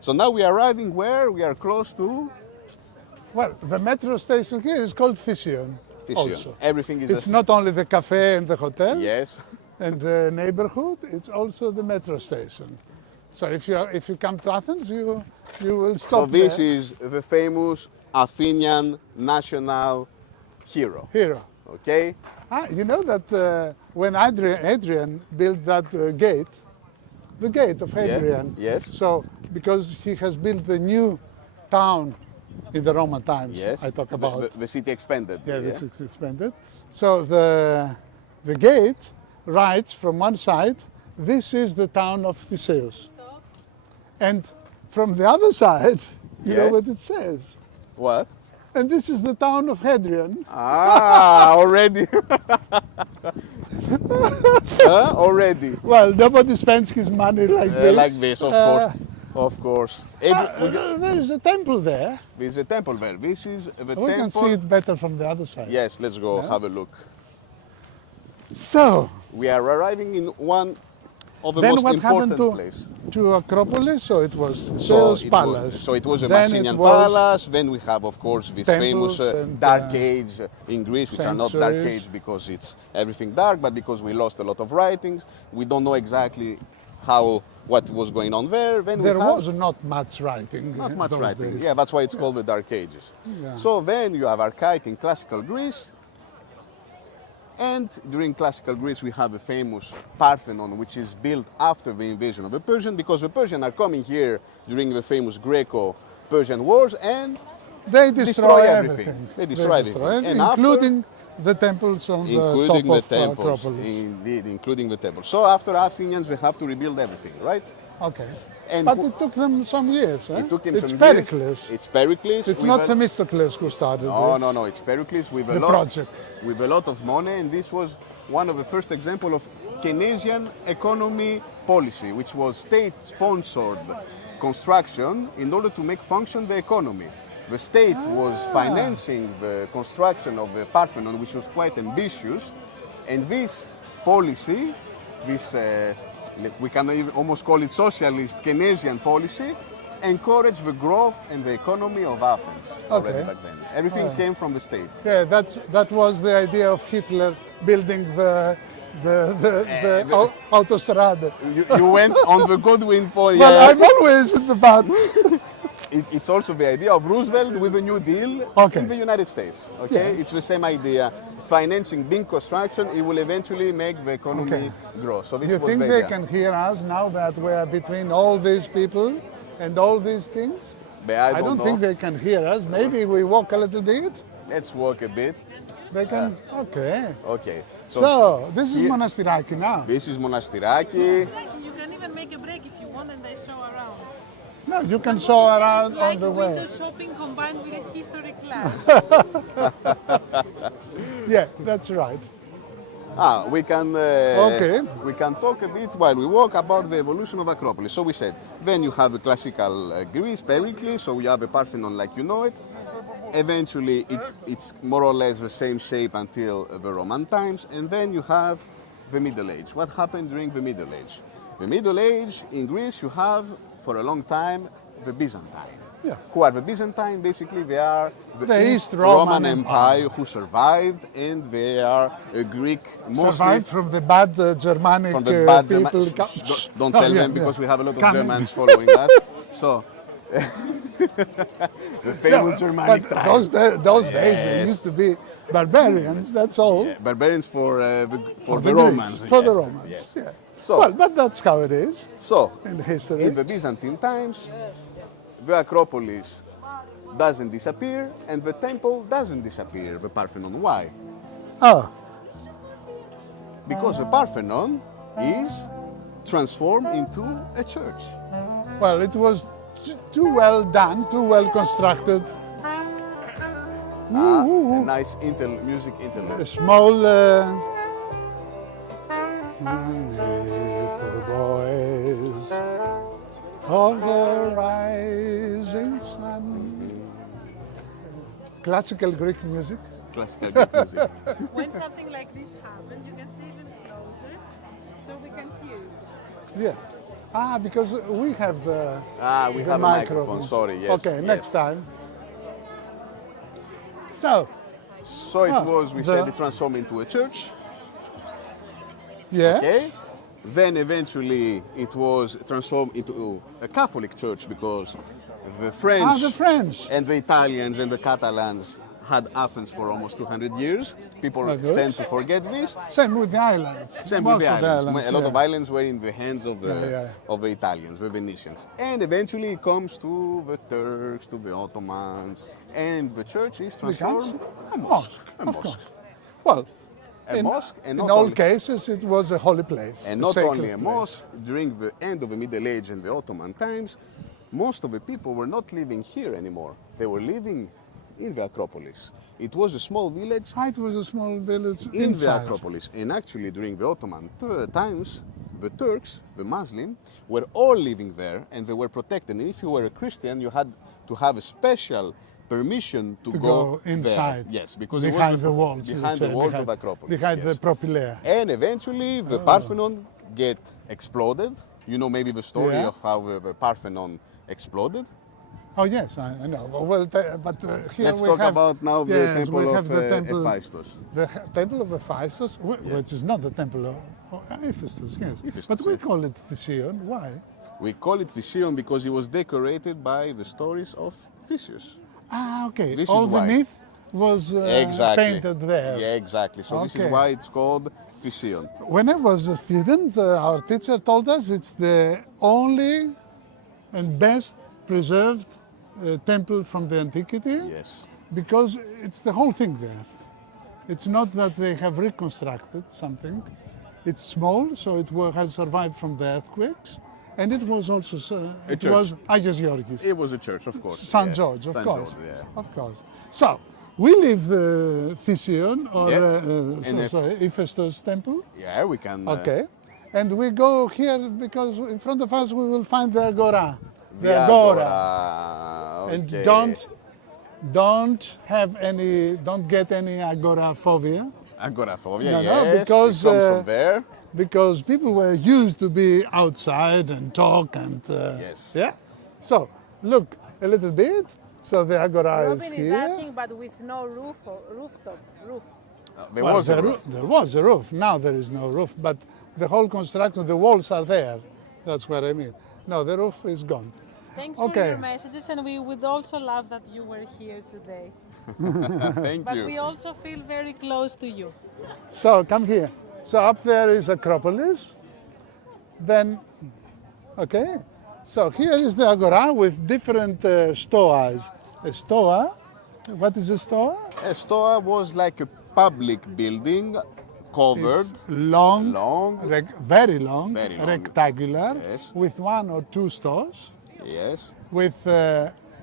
So now we are arriving where? We are close to Well, the metro station here is called Theseon. Theseon. Also. Everything is It's not only the cafe and the hotel. Yes. And the neighborhood, it's also the metro station. So if you come to Athens, you will So stop this there. is the famous Athenian national hero. Hero. Okay? You know that when Adrian built that gate, the gate of Adrian. yes. So because he has built the new town in the Roman times, Yes. I talk about. The city expanded. Yeah, this is expanded. So the gate writes from one side, this is the town of Theseus. And from the other side, you know Yes. what it says. What? And this is the town of Hadrian. Ah, already. Already. Well, nobody spends his money like this. Like this, of course. Of course. There is a temple there. There's a temple there. This is the We temple. can see it better from the other side. Yes, let's go have a look. So, We are arriving in one of the then most what important happened places. to Acropolis? So it was Theseus Palace. So it was a Then Mycenaean it was palace. Then we have, of course, this temples famous and, Dark Age in Greece, which are not Dark sanctuaries. Age because it's everything dark, but because we lost a lot of writings. We don't know exactly what was going on there. Then There we have, was not much writing. not in much those writing. days. Yeah, that's why it's called the Dark Ages. Yeah. So then you have archaic and classical Greece. And during classical Greece, we have a famous Parthenon, which is built after the invasion of the Persians, because the Persians are coming here during the famous Greco-Persian wars and They destroy everything. everything. They destroy everything. And including the temples on including the the top temples. of Acropolis. Indeed, including the temples. So after Athenians, we have to rebuild everything, right? Okay. And But it took them some years. it took him It's some Pericles. years. It's Pericles. It's with not a- Themistocles who started No, this. no. It's Pericles with The project. with a lot of money, and this was one of the first example of Keynesian economy policy, which was state-sponsored construction in order to make function the economy. The state was financing the construction of the Parthenon, which was quite ambitious, and this policy, this we can even almost call it socialist Keynesian policy, encouraged the growth and the economy of Athens already Okay. back then. Everything came from the state. Yeah, that was the idea of Hitler building the autostrada. You went on the Godwin point. Well, Yeah. I'm always in the bad. It's also the idea of Roosevelt with a New Deal Okay. in the United States. Okay, Yeah. it's the same idea. Financing big construction, it will eventually make the economy Okay. grow. So this You was think the they idea. can hear us now that we are between all these people and all these things? But I don't don't know. think they can hear us. Maybe we walk a little bit. Let's walk a bit. They can. Okay. Okay. So this is here- Monastiraki now. This is Monastiraki. You can even make a break if you want and I show around. No, you can show around It's like on the way. window shopping combined with a history class. Yeah, that's right. We can Okay. we can talk a bit while we walk about the evolution of Acropolis. So we said, then you have a classical Greece, Pericles, so you have a Parthenon like you know it. Eventually, it's more or less the same shape until the Roman times, and then you have the Middle Age. What happened during the Middle Age? The Middle Age in Greece, you have for a long time the Byzantine. Yeah. Who are the Byzantine? Basically, they are The East East Roman Roman Empire. Empire who survived, and they are a Greek mostly Survived from the bad Germanic from the bad German. people. Don't Oh, tell yeah, them because yeah. we have a lot of Coming. Germans following us. So, the famous Germanic But tribes. those days they Yes. used to be barbarians. That's all. Barbarians for the Greeks, Romans. For the Yeah. Romans. Yes. Yeah. So- well, but that's how it is So, in history. in the Byzantine times, the Acropolis doesn't disappear and the temple doesn't disappear, the Parthenon. Why? Oh, Because the Parthenon is transformed into a church. well, it was too well done, too well constructed. A nice music A interlude. small little boys of the rising sun. Classical Greek music. Classical Greek music. When something like this happens, you can stay even closer so we can hear you. Yeah. Because we have the We the have a microphone. microphones. Sorry. Yes. Okay, yes. next time. So, So it was, we the- said, it transformed into a church. Yes. Okay? Then eventually it was transformed into a Catholic church because the French, The French. and the Italians and the Catalans had Athens for almost 200 years. People Good. tend to forget this. Same with the islands. Same Most with the of islands. A lot of yeah. islands were in the hands of the Italians, the Venetians. And eventually it comes to the Turks, to the Ottomans, and the church is transformed Becomes a mosque. A Of mosque. course. Well, A mosque, and in not all only, cases, it was a holy place. and a not sacred only a place. mosque. During the end of the Middle Age and the Ottoman times, most of the people were not living here anymore. They were living in the Acropolis. It was a small village It was a small village in the inside. Acropolis. And actually, during the Ottoman times, the Turks, the Muslim, were all living there and they were protected. And if you were a Christian, you had to have a special permission to go inside. There. Yes, because behind it was the walls. behind the walls of Acropolis. Behind the yes. propylaea. And eventually, the Parthenon get exploded. You know maybe the story Yeah. of how the Parthenon exploded. Oh yes, I know. Well, but here Let's we talk have, about now the yes, temple we of have the temple, Hephaestus. The temple of Hephaestus, which is not the temple of Hephaestus, yes. Hephaestus, But we yeah. call it Thesion. Why? We call it Thesion because it was decorated by the stories of Theseus. Okay. This All is the why. myth was Exactly. painted there. Yeah, exactly. So this is Okay. why it's called Thesion. When I was a student, our teacher told us it's the only and best preserved temple from the antiquity Yes. because it's the whole thing there. It's not that they have reconstructed something. It's small, so it has survived from the earthquakes, and it was also it church. was Agios Georgis, It was a church, of course. St. yeah. George, of St. course, George, yeah. of course. So we leave Thesion or Yeah. Hephaestus temple. Yeah, we can. Okay. And we go here because in front of us we will find the Agora. The Agora. Okay. And don't get any agoraphobia Agoraphobia, No, yes. because, it comes from there. because people were used to be outside and talk and Yes. yeah. So look a little bit. So the Agora is Robin here. is asking, but with no roof. There Well, was a roof. There was a roof. Now there is no roof, but the whole construction, the walls are there. That's what I mean. No, the roof is gone. Thanks for Okay. your messages, and we would also love that you were here today. Thank But you. we also feel very close to you. So come here. So up there is Acropolis. Then, okay. So here is the Agora with different stoas. A stoa, what is a stoa? A stoa was like a public building covered, It's long, very long, Very long. rectangular, Yes. with one or two stores, yes, with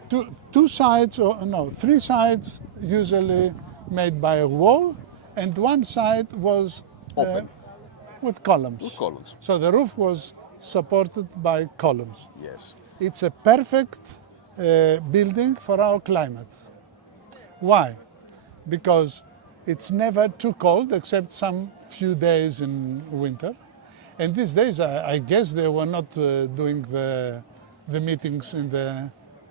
two sides, or no, three sides usually made by a wall, and one side was Open. with columns. with columns. So the roof was supported by columns. Yes. It's a perfect building for our climate. Why? Because it's never too cold except some few days in winter. And these days, I guess they were not doing the meetings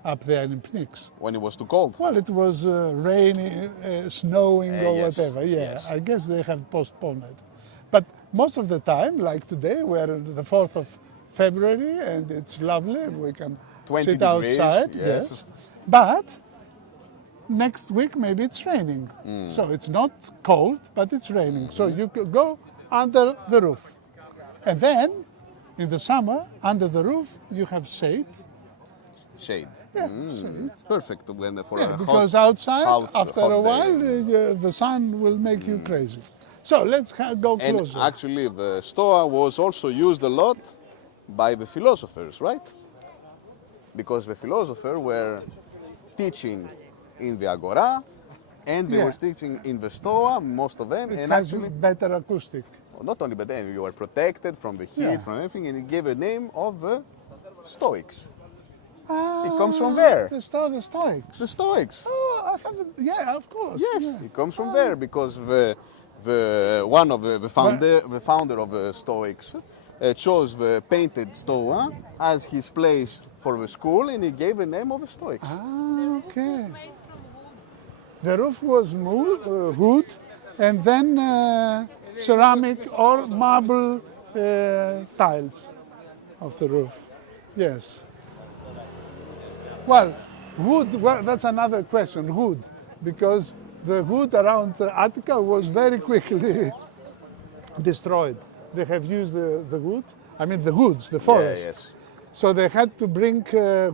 up there in Pnyx. When it was too cold. Well, it was rainy, snowing or yes, whatever. Yeah, yes. I guess they have postponed it. But most of the time, like today, we're on the 4th of February and it's lovely and we can 20 sit degrees, outside. yes. But next week maybe it's raining. So it's not cold, but it's raining. So you could go under the roof. And then in the summer, under the roof, you have shade. Shade. Yeah, shade. Perfect when for Yeah, a because hot, outside, hot- after hot a day. while, the sun will make you crazy. So let's go And closer. actually, the stoa was also used a lot by the philosophers, right? Because the philosophers were teaching in the agora, and they Yeah. were teaching in the stoa, most of them. It and has actually, better acoustic. not only but then you were protected from the heat, Yeah. from everything, and it gave a name of the Stoics. Ah, It comes from there. The Stoics. The Stoics. Oh, I haven't. Yeah, of course. Yes, yeah. it comes from there because the one of the founder of the Stoics chose the painted stoa as his place for the school, and he gave the name of the Stoics. Ah, okay. The roof was wood, and then ceramic or marble tiles of the roof. Yes. Well, wood, well, that's another question, wood, because the wood around Attica was very quickly destroyed. They have used the wood, I mean the woods, the forest. yes. So they had to bring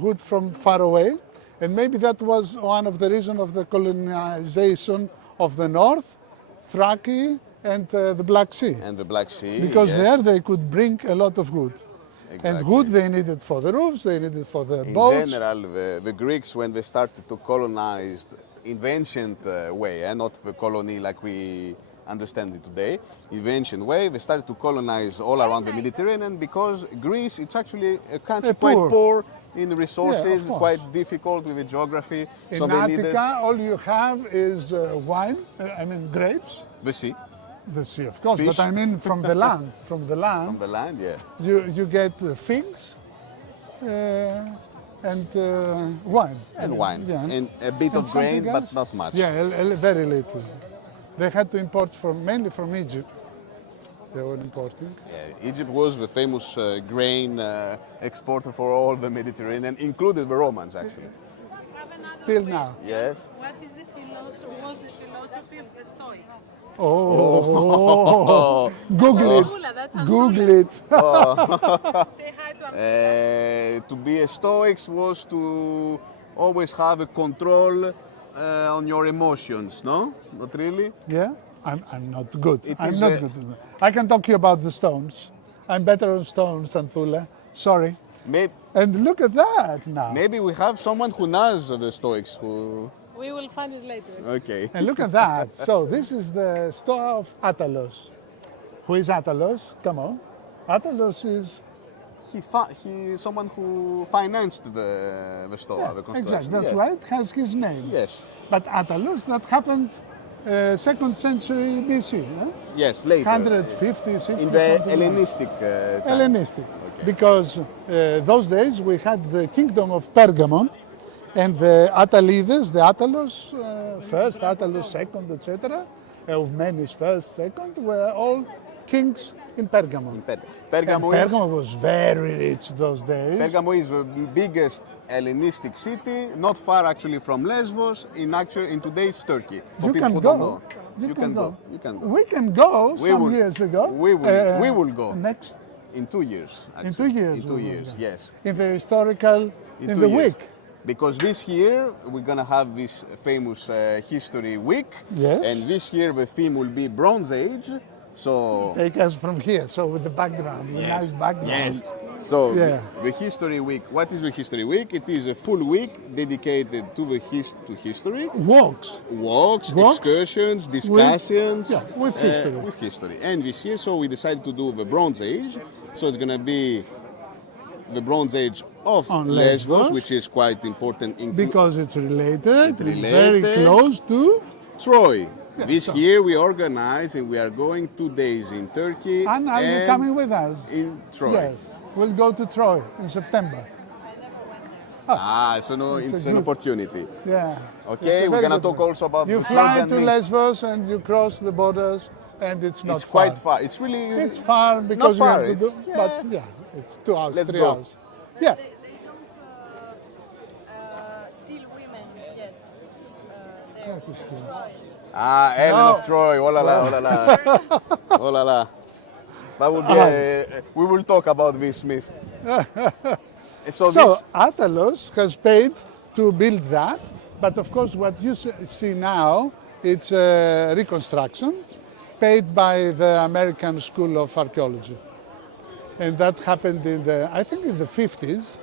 wood from far away, and maybe that was one of the reasons of the colonization of the north, Thrace and the Black Sea. And the Black Sea. Because yes. there they could bring a lot of wood. Exactly. And wood they needed for the roofs, they needed for the In boats. general, the Greeks, when they started to colonize in the ancient way, not the colony like we understand it today, in the ancient way, they started to colonize all around the Mediterranean because Greece, it's actually a country quite poor in resources, course. quite difficult with the geography. In so they Attica, needed all you have is wine, I mean grapes, the sea, the sea of course, Fish. but I mean from the land, from the land, from the land, yeah. you get figs and wine. And wine. Yeah. And a bit And of grain, something but else? not much. Yeah, very little. They had to import mainly from Egypt. They were importing. Yeah, Egypt was the famous grain exporter for all the Mediterranean, included the Romans actually. Till now. Yes. What is the philosophy of the Stoics? Oh, Google it. Ampoula, that's Google it. Say hi to Ampoula. To be a Stoics was to always have a control on your emotions, no? Not really? Yeah, I'm not good. It I'm is not a- good. I can talk to you about the stones. I'm better on stones than Thule. Sorry. Maybe, And look at that now. maybe we have someone who knows the Stoics who... We will find it later. Okay. And look at that. So this is the Stoa of Attalos. Who is Attalos? Come on. Attalos is He someone who financed the Stoa, the construction. exactly. That's yeah. why it has his name. Yes. But Attalos, that happened 2nd century BC, no? Yes, later. 150, 60, In the something like that. Hellenistic time. Hellenistic. Because those days we had the kingdom of Pergamon and the Attalides, the Attalos first, Attalos second, etc. Of Menes first, second, were all kings in Pergamon. And Pergamo, Pergamon was very rich those days. Pergamo is the biggest Hellenistic city, not far actually from Lesbos, in today's Turkey. For You people can who don't go. know. You can go. You can go. We can go We some will- years ago. we will go. Next, In 2 years. Actually. in 2 years. In 2 we will years, go. yes. In the historical, in 2 the years. week. Because this year we're gonna have this famous history week. Yes. And this year the theme will be Bronze Age. So Take us from here, so with the background, the nice background. So Yeah. the History Week. What is the History Week? It is a full week dedicated to the history. Walks. Walks, Walks excursions, discussions. with history. With history. And this year, so we decided to do the Bronze Age. So it's gonna be the Bronze Age of On Lesbos, Lesbos. which is quite important in Because it's related, very related. close to. Troy. Yeah, This so- year we organize and we are going 2 days in Turkey And are you coming with us? in Troy. Yes. We'll go to Troy in September. So no, It's a it's an good- opportunity. Yeah. Okay, It's a we're very gonna good talk one. also about You the fly Trojan to myth. Lesbos and you cross the borders, and it's not It's far. quite far. It's really It's far because you far, have to do, it's- but yeah, it's 2 hours, Let's 3 go. hours. Yeah. They don't steal women yet there What is in true? Troy. Ellen No. of Troy. Oh la la, oh la la, oh la la. That would be. We will talk about this myth. So, So this, Attalos has paid to build that, but of course what you see now, it's a reconstruction paid by the American School of Archaeology. And that happened in the, I think in the 50s,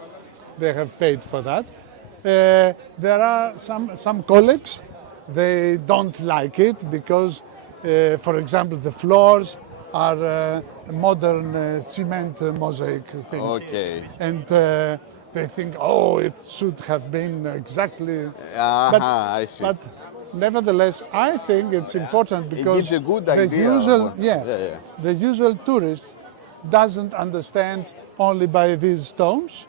they have paid for that. There are some colleagues, they don't like it because, for example, the floors are modern cement mosaic things. okay. And they think, oh, it should have been exactly. I see. But nevertheless, I think it's important because gives a good the idea of usual, what- yeah, yeah. the usual tourist doesn't understand only by these stones.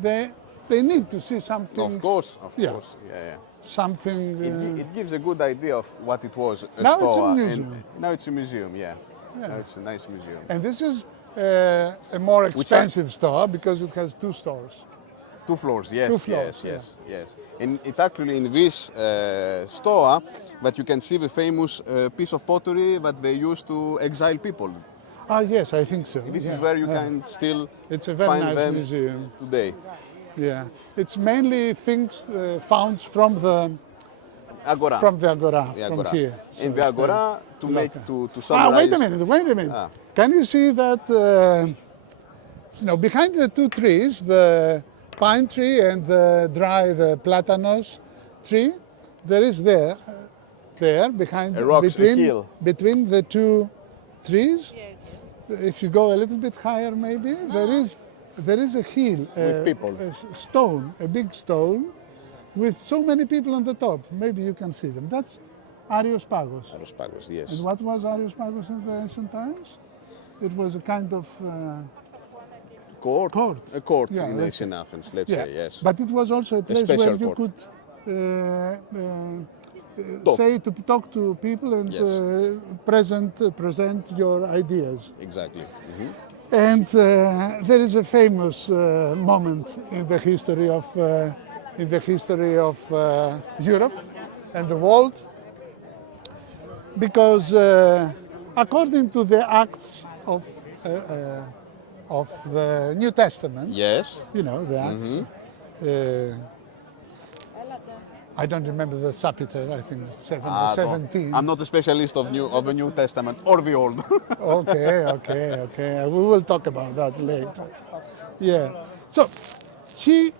They need to see something. Of course, of Yeah. course. Yeah. Something. It gives a good idea of what it was. A Now it's a stoa, museum. And now it's a museum. Yeah. Yeah. It's a nice museum. And this is a more expensive store because it has 2 stores. 2 floors, yes, 2 floors, yes. And it's actually in this store that you can see the famous piece of pottery that they used to exile people. Ah, yes, I think so. This yeah, is where you yeah. can still It's a very find nice them museum. today. Yeah, it's mainly things found from the Agora. agora, The from agora. here. In So the it's agora, to very make local. to summarize. Wait a minute. Ah. Can you see that? Behind the 2 trees, the pine tree and the platanos tree, there is there behind A rock, a hill. between the 2 trees. Yes, yes. If you go a little bit higher, maybe there is a hill With people. stone, a big stone, with so many people on the top. Maybe you can see them. That's Areospagos. Areospagos, yes. And what was Areospagos in the ancient times? It was a kind of Court. Court. A court Yeah, in let's ancient Athens, let's say, yes. But it was also a place special where you court. could Talk. talk to people and Yes. present your ideas. Exactly. And there is a famous moment in the history of Europe and the world, because according to the Acts of the New Testament, Yes. you know, the Acts. I don't remember the chapter. I think it's 17. I'm not a specialist of the New Testament or the Old. Okay. We will talk about that later. Yeah. So he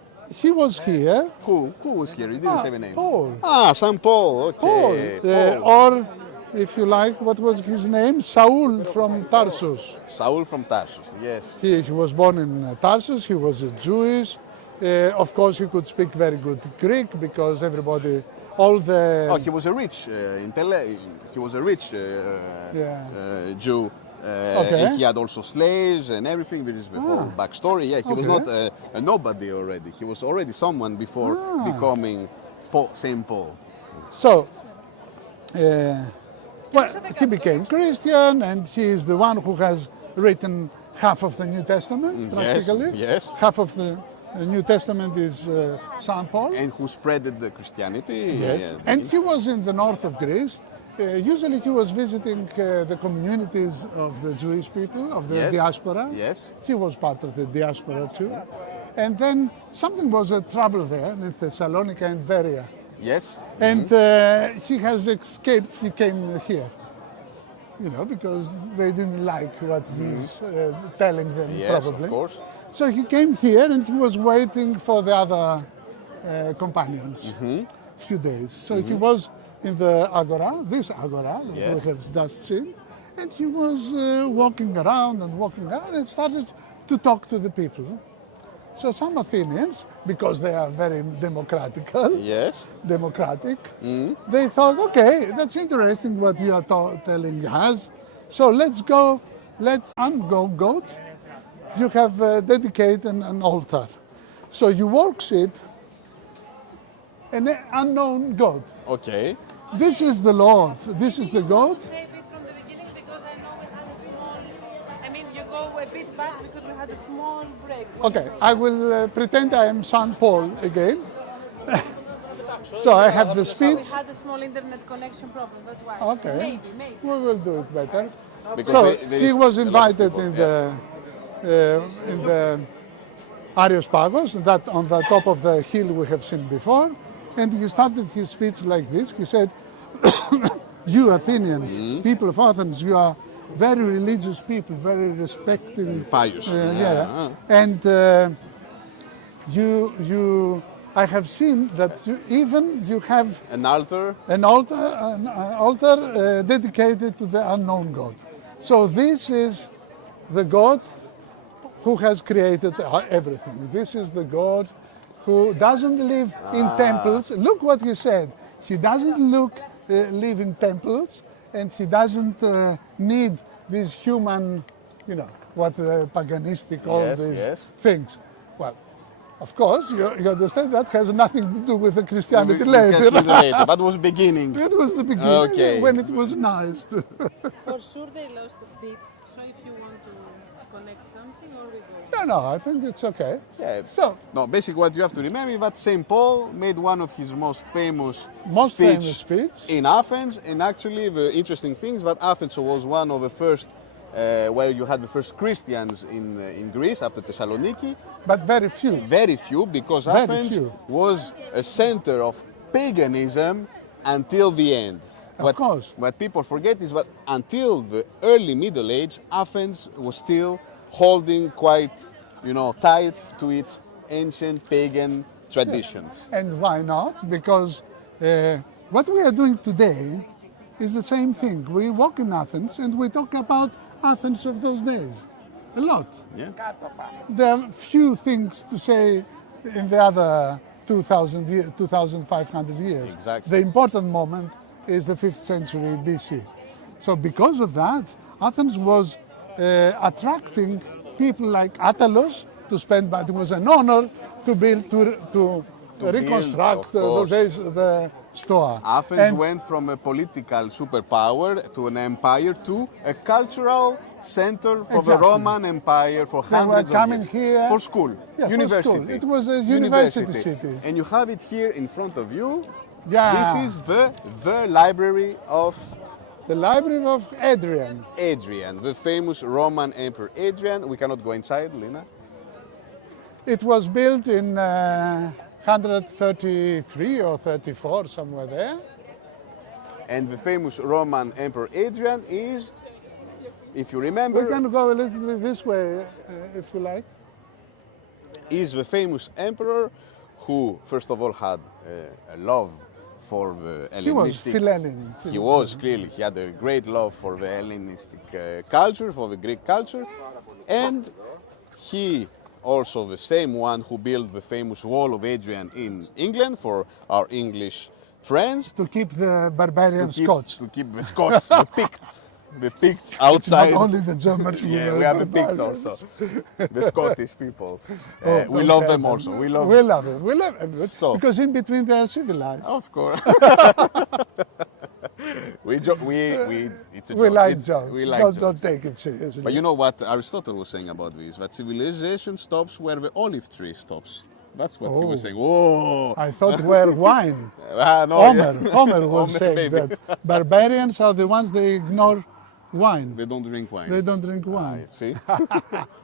was here. Who was here? He didn't say the name. Paul. Ah, Saint Paul. Paul. Okay. Paul. Or, if you like, what was his name? Saul from Tarsus. Saul from Tarsus. Yes. He was born in Tarsus. He was a Jewish. Of course, he could speak very good Greek because everybody, all the. Oh, he was a rich he was a rich Jew. Okay. And he had also slaves and everything. There is the whole backstory. Yeah, he was Okay. not a nobody already. He was already someone before becoming Saint Paul. So, he became Christian, and he is the one who has written half of the New Testament, practically. Yes. Half of the New Testament is St. Paul. And who spreaded the Christianity. Yes. Yeah. And he was in the north of Greece. Usually he was visiting the communities of the Jewish people, of the Yes. diaspora. Yes. He was part of the diaspora too. And then something was a trouble there in Thessalonica and Berea. Yes. And he has escaped, he came here. Because they didn't like what he's telling them, Yes, probably. of course. So he came here and he was waiting for the other companions few days. So he was in the agora, this agora that Yes. we have just seen, and he was walking around and started to talk to the people. So some Athenians, because they are very democratic, Yes. they thought, okay, that's interesting what you are telling us. So let's go goat. You have dedicated an altar. So you worship an unknown God. Okay. This is the Lord. This is the God. Say a bit from the beginning because I know we had a small. I mean, you go a bit back because we had a small break. Okay, I will pretend I am St. Paul again. So I have the speech. We had a small internet connection problem. That's why. Okay, Maybe. we will do it better. Because So there he is was a lot of invited people, in the Areospagos, that on the top of the hill we have seen before, and he started his speech like this. He said, "You Athenians, people of Athens, you are very religious people, very respecting, Pious. and I have seen that you have An altar. an altar dedicated to the unknown God. So this is the God who has created everything. This is the God who doesn't live in temples. Look what he said. He doesn't live in temples, and he doesn't need these human, what paganistic, all Yes, these yes. things. Well, Of course, you understand that has nothing to do with the Christianity We later. can see later. That was beginning. It was the beginning Okay. when it was nice. For sure they lost a bit. So if you want to connect something or we go. No, I think it's okay. Yeah. So, No, basically what you have to remember is that St. Paul made one of his most famous famous speech. in Athens, and actually the interesting thing is that Athens was one of the first where you had the first Christians in Greece after Thessaloniki. But very few. Very few, because Very Athens few. was a center of paganism until the end. Of course. What people forget is that until the early Middle Age, Athens was still holding quite, tight to its ancient pagan traditions. And why not? Because what we are doing today is the same thing. We walk in Athens and we talk about Athens of those days. A lot. Yeah. There are few things to say in the other 2,500 years. Exactly. The important moment is the 5th century BC. So because of that, Athens was attracting people like Attalos to spend, but it was an honor to build, to reconstruct of those course. days the Stoa. Athens And went from a political superpower to an empire to a cultural center for the Exactly. Roman Empire for They were hundreds of coming years. here- For school, Yeah, for university. school. It was a university city. And you have it here in front of you. Yeah. This is the library of the Library of Adrian. Adrian, the famous Roman Emperor Adrian. We cannot go inside, Lina. It was built in 133 or 34, somewhere there. And the famous Roman Emperor Adrian is, if you We remember, can go a little bit this way, if you like. is the famous emperor who, first of all, had a love for the He was Hellenistic. Philenin. He was clearly. He had a great love for the Hellenistic culture, for the Greek culture, and he also the same one who built the famous Wall of Adrian in England for our English friends. To keep the barbarian Scots. To keep the Scots, the Picts It's outside. not only the Germans. who Yeah, were we have the Picts barbarians. also, the Scottish people. Oh, We don't love tell them also. We love We love them. We love them. So- Because in between they are civilized. Of course. It's a We joke. like It's- jokes. We like don't jokes. take it seriously. But you know what Aristotle was saying about this? That civilization stops where the olive tree stops. That's what he was Oh. saying. Whoa! I thought were wine. No, Homer, yeah. Homer was Homer, saying maybe. that barbarians are the ones they ignore wine. They don't drink wine. They don't drink wine. See?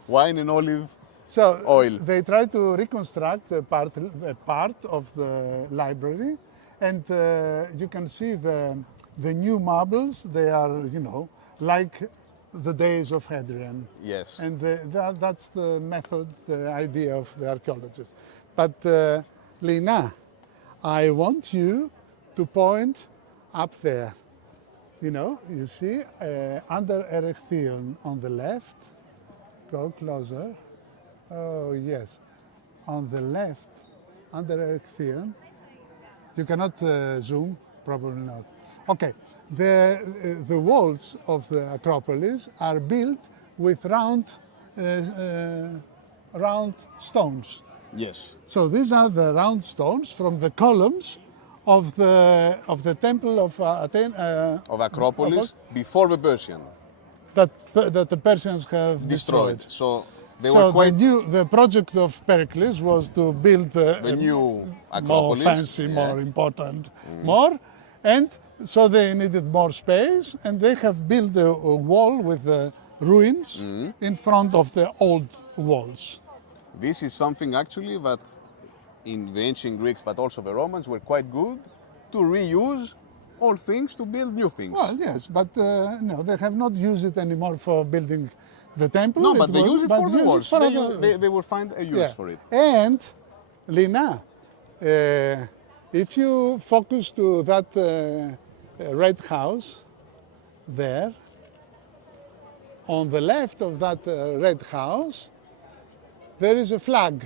Wine and olive. So Oil. they try to reconstruct a part of the library, and you can see the new marbles. They are, like the days of Hadrian. Yes. And that's the method, the idea of the archaeologists. But Lina, I want you to point up there. You see, under Erechtheion on the left, go closer. Oh, yes. On the left, under Erechtheion, you cannot zoom, probably not. Okay, the walls of the Acropolis are built with round stones. Yes. So these are the round stones from the columns of the temple of Athens. Of Acropolis before the Persian. That the Persians have destroyed. So they So were quite the project of Pericles was to build the new more Acropolis. fancy, Yeah. more important, more, and so they needed more space, and they have built a wall with the ruins in front of the old walls. This is something actually that in the ancient Greeks, but also the Romans, were quite good to reuse old things to build new things. Well, yes, but no, they have not used it anymore for building the temple. No, but they use it for the use walls. for They, other- they will find a use Yeah. for it. And Lina, if you focus to that red house there, on the left of that red house, there is a flag,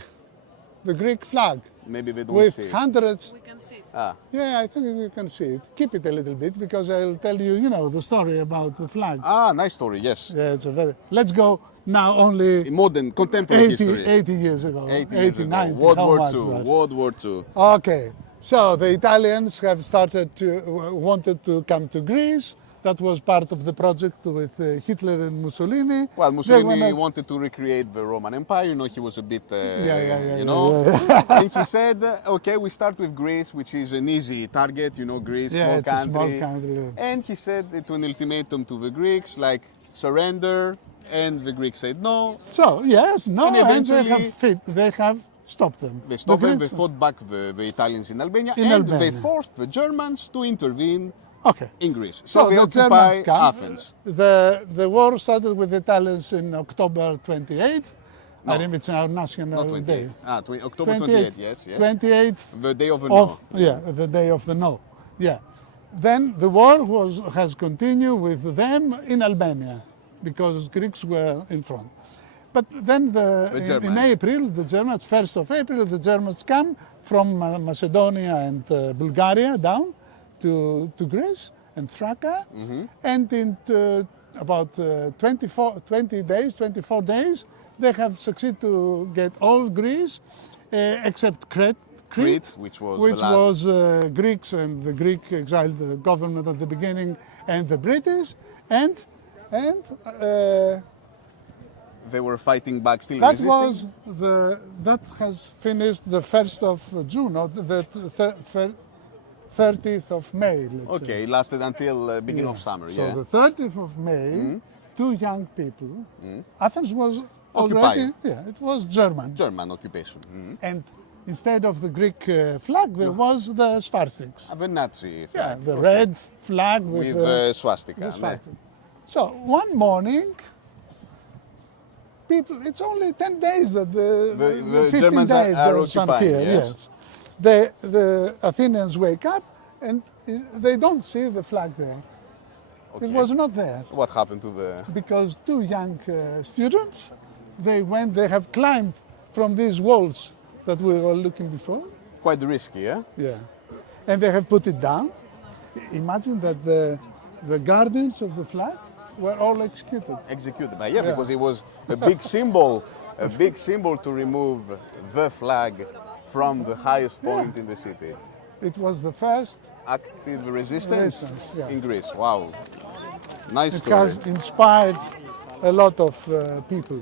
the Greek flag, Maybe they don't with see it. hundreds. We can see it. Ah, Yeah, I think you can see it. Keep it a little bit because I'll tell you, the story about the flag. nice story, yes. Yeah, it's a very. Let's go Now only Modern, contemporary 80, history. 80 years ago, 80 years ago. 90, World how War much II. that? World War II. Okay, so the Italians have started to wanted to come to Greece. That was part of the project with Hitler and Mussolini. Well, They Mussolini wanted- wanted to recreate the Roman Empire. You know, he was a bit, yeah, you know. yeah. And he said, okay, we start with Greece, which is an easy target. You know, Greece, Yeah, small it's country. a small country. And he said it to an ultimatum to the Greeks, like surrender. And the Greeks said no. So yes, no, And and they eventually- they have stopped them. They stopped them. They Greeks- fought back the Italians in Albania, In and they Albania. forced the Germans to intervene Okay. in Greece. So they the occupy Germans come. Athens. The war started with the Italians in October 28th. No. I think it's our national Not 28. day. October 28. Yes, yes. 28th The day of the of no. yeah, the day of the no. Yeah. Then the war has continued with them in Albania because Greeks were in front. But then in Germans. April, the Germans, 1st of April, the Germans come from Macedonia and Bulgaria down to Greece and Thraca. And in about 24 days, they have succeeded to get all Greece except Crete, which was the last. was Greeks and the Greek exiled government at the beginning and the British and They were fighting back, still that resisting. was that has finished the 1st of June or the 30th of May. Let's say. Okay, it lasted until beginning Yeah. of summer. So Yeah. the 30th of May, two young people. Athens was Occupied. already it was German, German occupation. and instead of the Greek flag, there was the swastikas. The Nazi Yeah, flag. the Okay. red flag with the swastika. the ne? swastika. So one morning, people. It's only 10 days that the 15 Germans days are or some occupying, here. yes. The Athenians wake up and they don't see the flag there. Okay. It was not there What happened to the? because two young students, they have climbed from these walls that we were looking before. Quite risky, yeah. Yeah, and they have put it down. Imagine that the guardians of the flag were all executed. Executed, but Yeah. because it was a big symbol to remove the flag from the highest point in the city. It was the first. Active resistance, Resistance, yeah. in Greece. Wow, nice It story. has inspired a lot of people,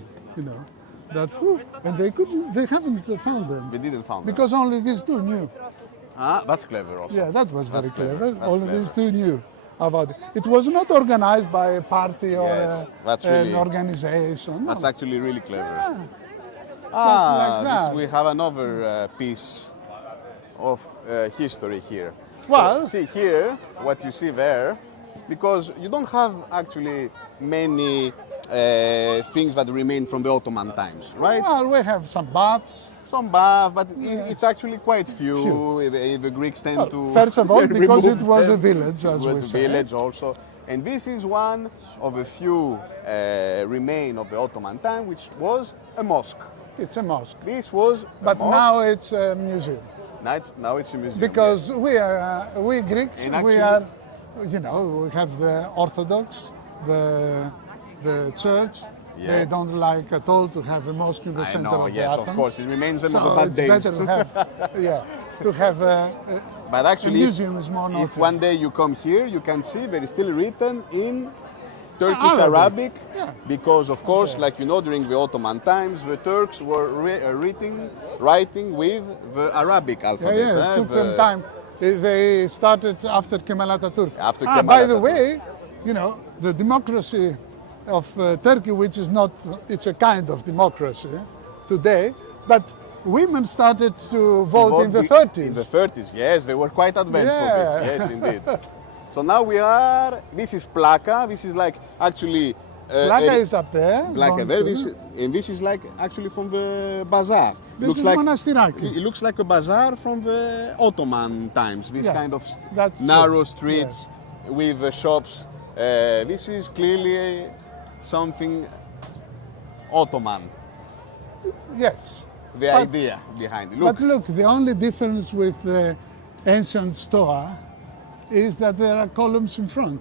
and they haven't found them We didn't found them. because only these two knew. That's clever also. Yeah, that was very That's clever. clever. That's Only clever. these two knew about it. It was not organized by a party or Yes, that's an really- organization. No. That's actually really clever. Yeah. like that. We have another piece of history here. Well- So, see here, what you see there, because you don't have actually many things that remain from the Ottoman times, right? Well, we have some baths. Some bath, but it's actually quite few. The Greeks tend Well, to. first of all, because remove it was a them. village, as It we was a said. village also. And this is one of a few remain of the Ottoman time, which was a mosque. It's a mosque. This was a But mosque. now it's a museum. Now it's a museum. Because we Greeks, And we actually- are, we have the Orthodox, the church. Yeah. They don't like at all to have a mosque in the I center know, of yes, the of Athens. course, it remains them so of the bad it's days. better to have, to have But actually, a museum is more if nothing. one day you come here, you can see there is still written in Turkish Arabic. Arabic, Yeah. because of course, like you know, during the Ottoman times, the Turks were writing with the Arabic alphabet. It took them time. They started after Kemal Atatürk. After Kemal by the Atatürk. way, the democracy of Turkey, which is not, it's a kind of democracy today, but women started to vote in the 30s. In the 30s, yes, they were quite advanced for Yeah. this. Yes, indeed. So now this is Plaka. This is like actually. Plaka is up there. Like going a very, to- and this is like actually from the bazaar. This is Monastiraki. It looks like a bazaar from the Ottoman times. This Yeah, kind of that's narrow true. streets with shops. This is clearly something Ottoman. Yes. The But- idea behind it. Look, But look, the only difference with the ancient Stoa is that there are columns in front.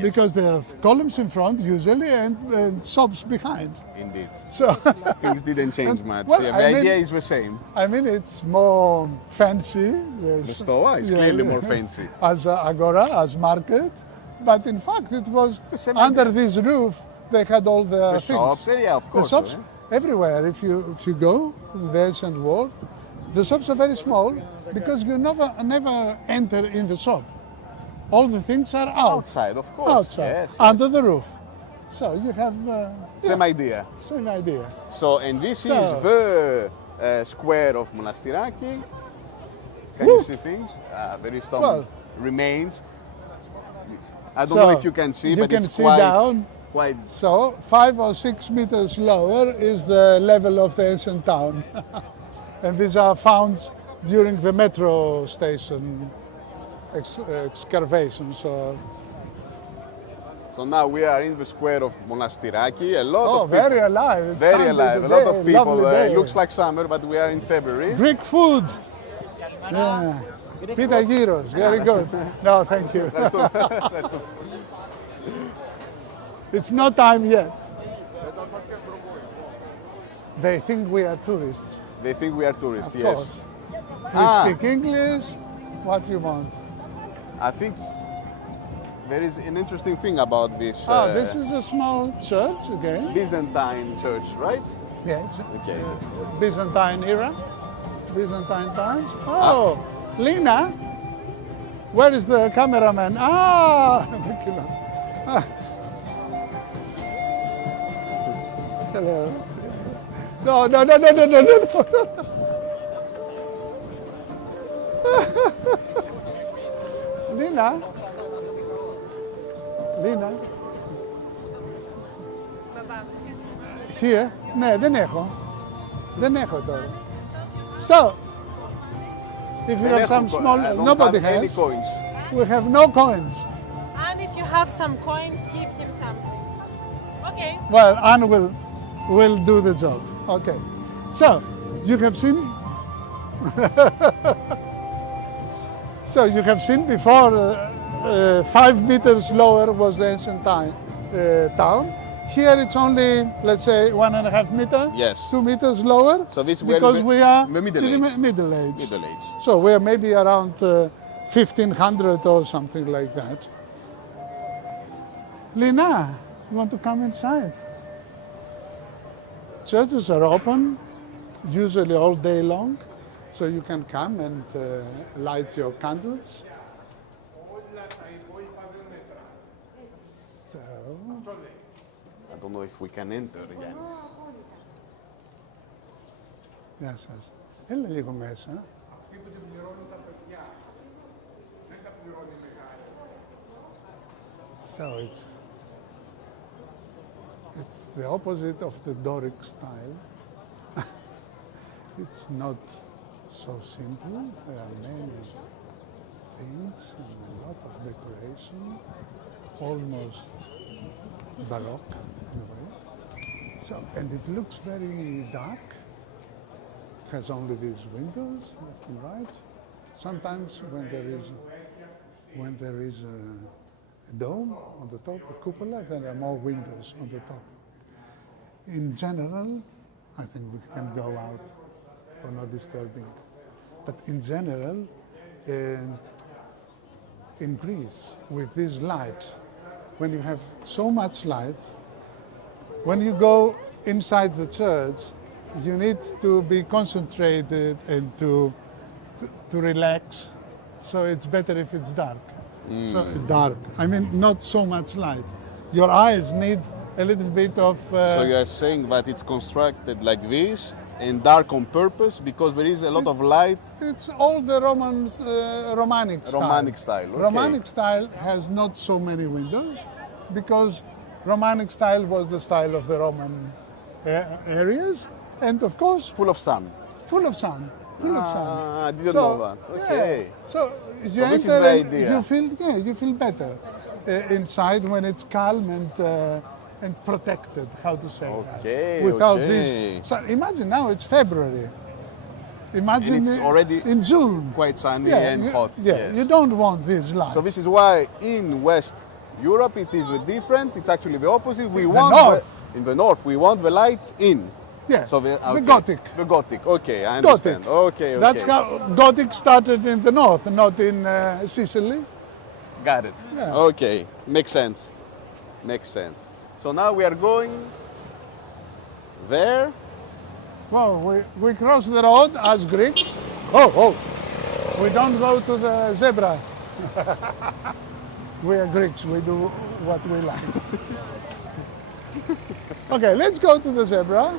Yes. because there are columns in front usually and shops behind. Indeed. So Things didn't change much. Well, Yeah, I the mean- idea is the same. I mean, it's more fancy. The store is clearly more fancy. As agora, as market. But in fact, it was same under this roof. They had all the, The things. shops, yeah, of The course. shops everywhere. If you go the ancient world, the shops are very small because you never enter in the shop. All the things are out. Outside, of course. Outside, Yes, yes. under the roof. So you have Same idea. same idea. So, and this So- is the square of Monastiraki. Can you see things? There is some Well- remains. I don't So, know if you can see, you but can it's see quite, down. quite. So 5 or 6 meters lower is the level of the ancient town. And these are found during the metro station excavations. So now we are in the square of Monastiraki. A lot Oh, of people. very alive. It's Very Sunday alive. A today, lot of people. lovely day. It looks like summer, but we are in February. Greek food. Yeah. Pita gyros, very good. No, thank you. It's not time yet. They think we are tourists. They think we are tourists, Of yes. course. We Ah. speak English. What you want? I think there is an interesting thing about this This is a small church again. Byzantine church, right? Yeah, it's Okay. Byzantine era, Byzantine times. Oh, Lina, where is the cameraman? The killer. Ah. Hello. No. Lina. Here? Ναι, δεν έχω. Δεν έχω τώρα. So, if you have some small, I don't nobody have any has, coins. we have no coins. And if you have some coins, give him something. Okay. Well, Anne will do the job. Okay. So, you have seen, you have seen before, 5 meters lower was the ancient town. Here it's only, let's say, 1.5 meter. Yes. 2 meters lower. So this were because the- we are the Middle in Age. Middle Age. Middle Age. So we are maybe around 1500 or something like that. Lina, you want to come inside? Churches are open, usually all day long, so you can come and light your candles. So, I don't know if we can enter, Yannis. γεια σας. Έλα λίγο μέσα. So it's the opposite of the Doric style. It's not so simple. There are many things and a lot of decoration, almost Baroque in a way. So, and it looks very dark. It has only these windows left and right. Sometimes when there is a dome on the top, a cupola, there are more windows on the top. In general, I think we can go out for not disturbing. But in general, in Greece, with this light, when you have so much light, when you go inside the church, you need to be concentrated and to relax. So it's better if it's dark. So dark. I mean, not so much light. Your eyes need a little bit of. So you are saying that it's constructed like this and dark on purpose because there is a lot of light. It's all the Romanic style. Romanic style, okay. Romanic style has not so many windows because Romanic style was the style of the Roman areas, and of course Full of sun. full of sun. Full of sun. I didn't know that. Okay. Yeah. So you So this is enter the and idea. you feel better inside when it's calm and protected. How to say Okay, that? Without okay. this. So imagine now it's February. Imagine And it's already in June. Quite sunny Yeah, and you, hot. Yeah, yes. you don't want this light. So this is why in West Europe, it is different. It's actually the opposite. We The want north. in the north, we want the light in. Yeah, So the okay. Gothic. The Gothic. Okay, I Gothic. understand. Okay, okay. That's how Gothic started in the north, not in Sicily. Got it. Yeah. Okay, makes sense. Makes sense. So now we are going there. Well, we cross the road as Greeks. Oh, we don't go to the zebra. We are Greeks, we do what we like. Okay, let's go to the zebra.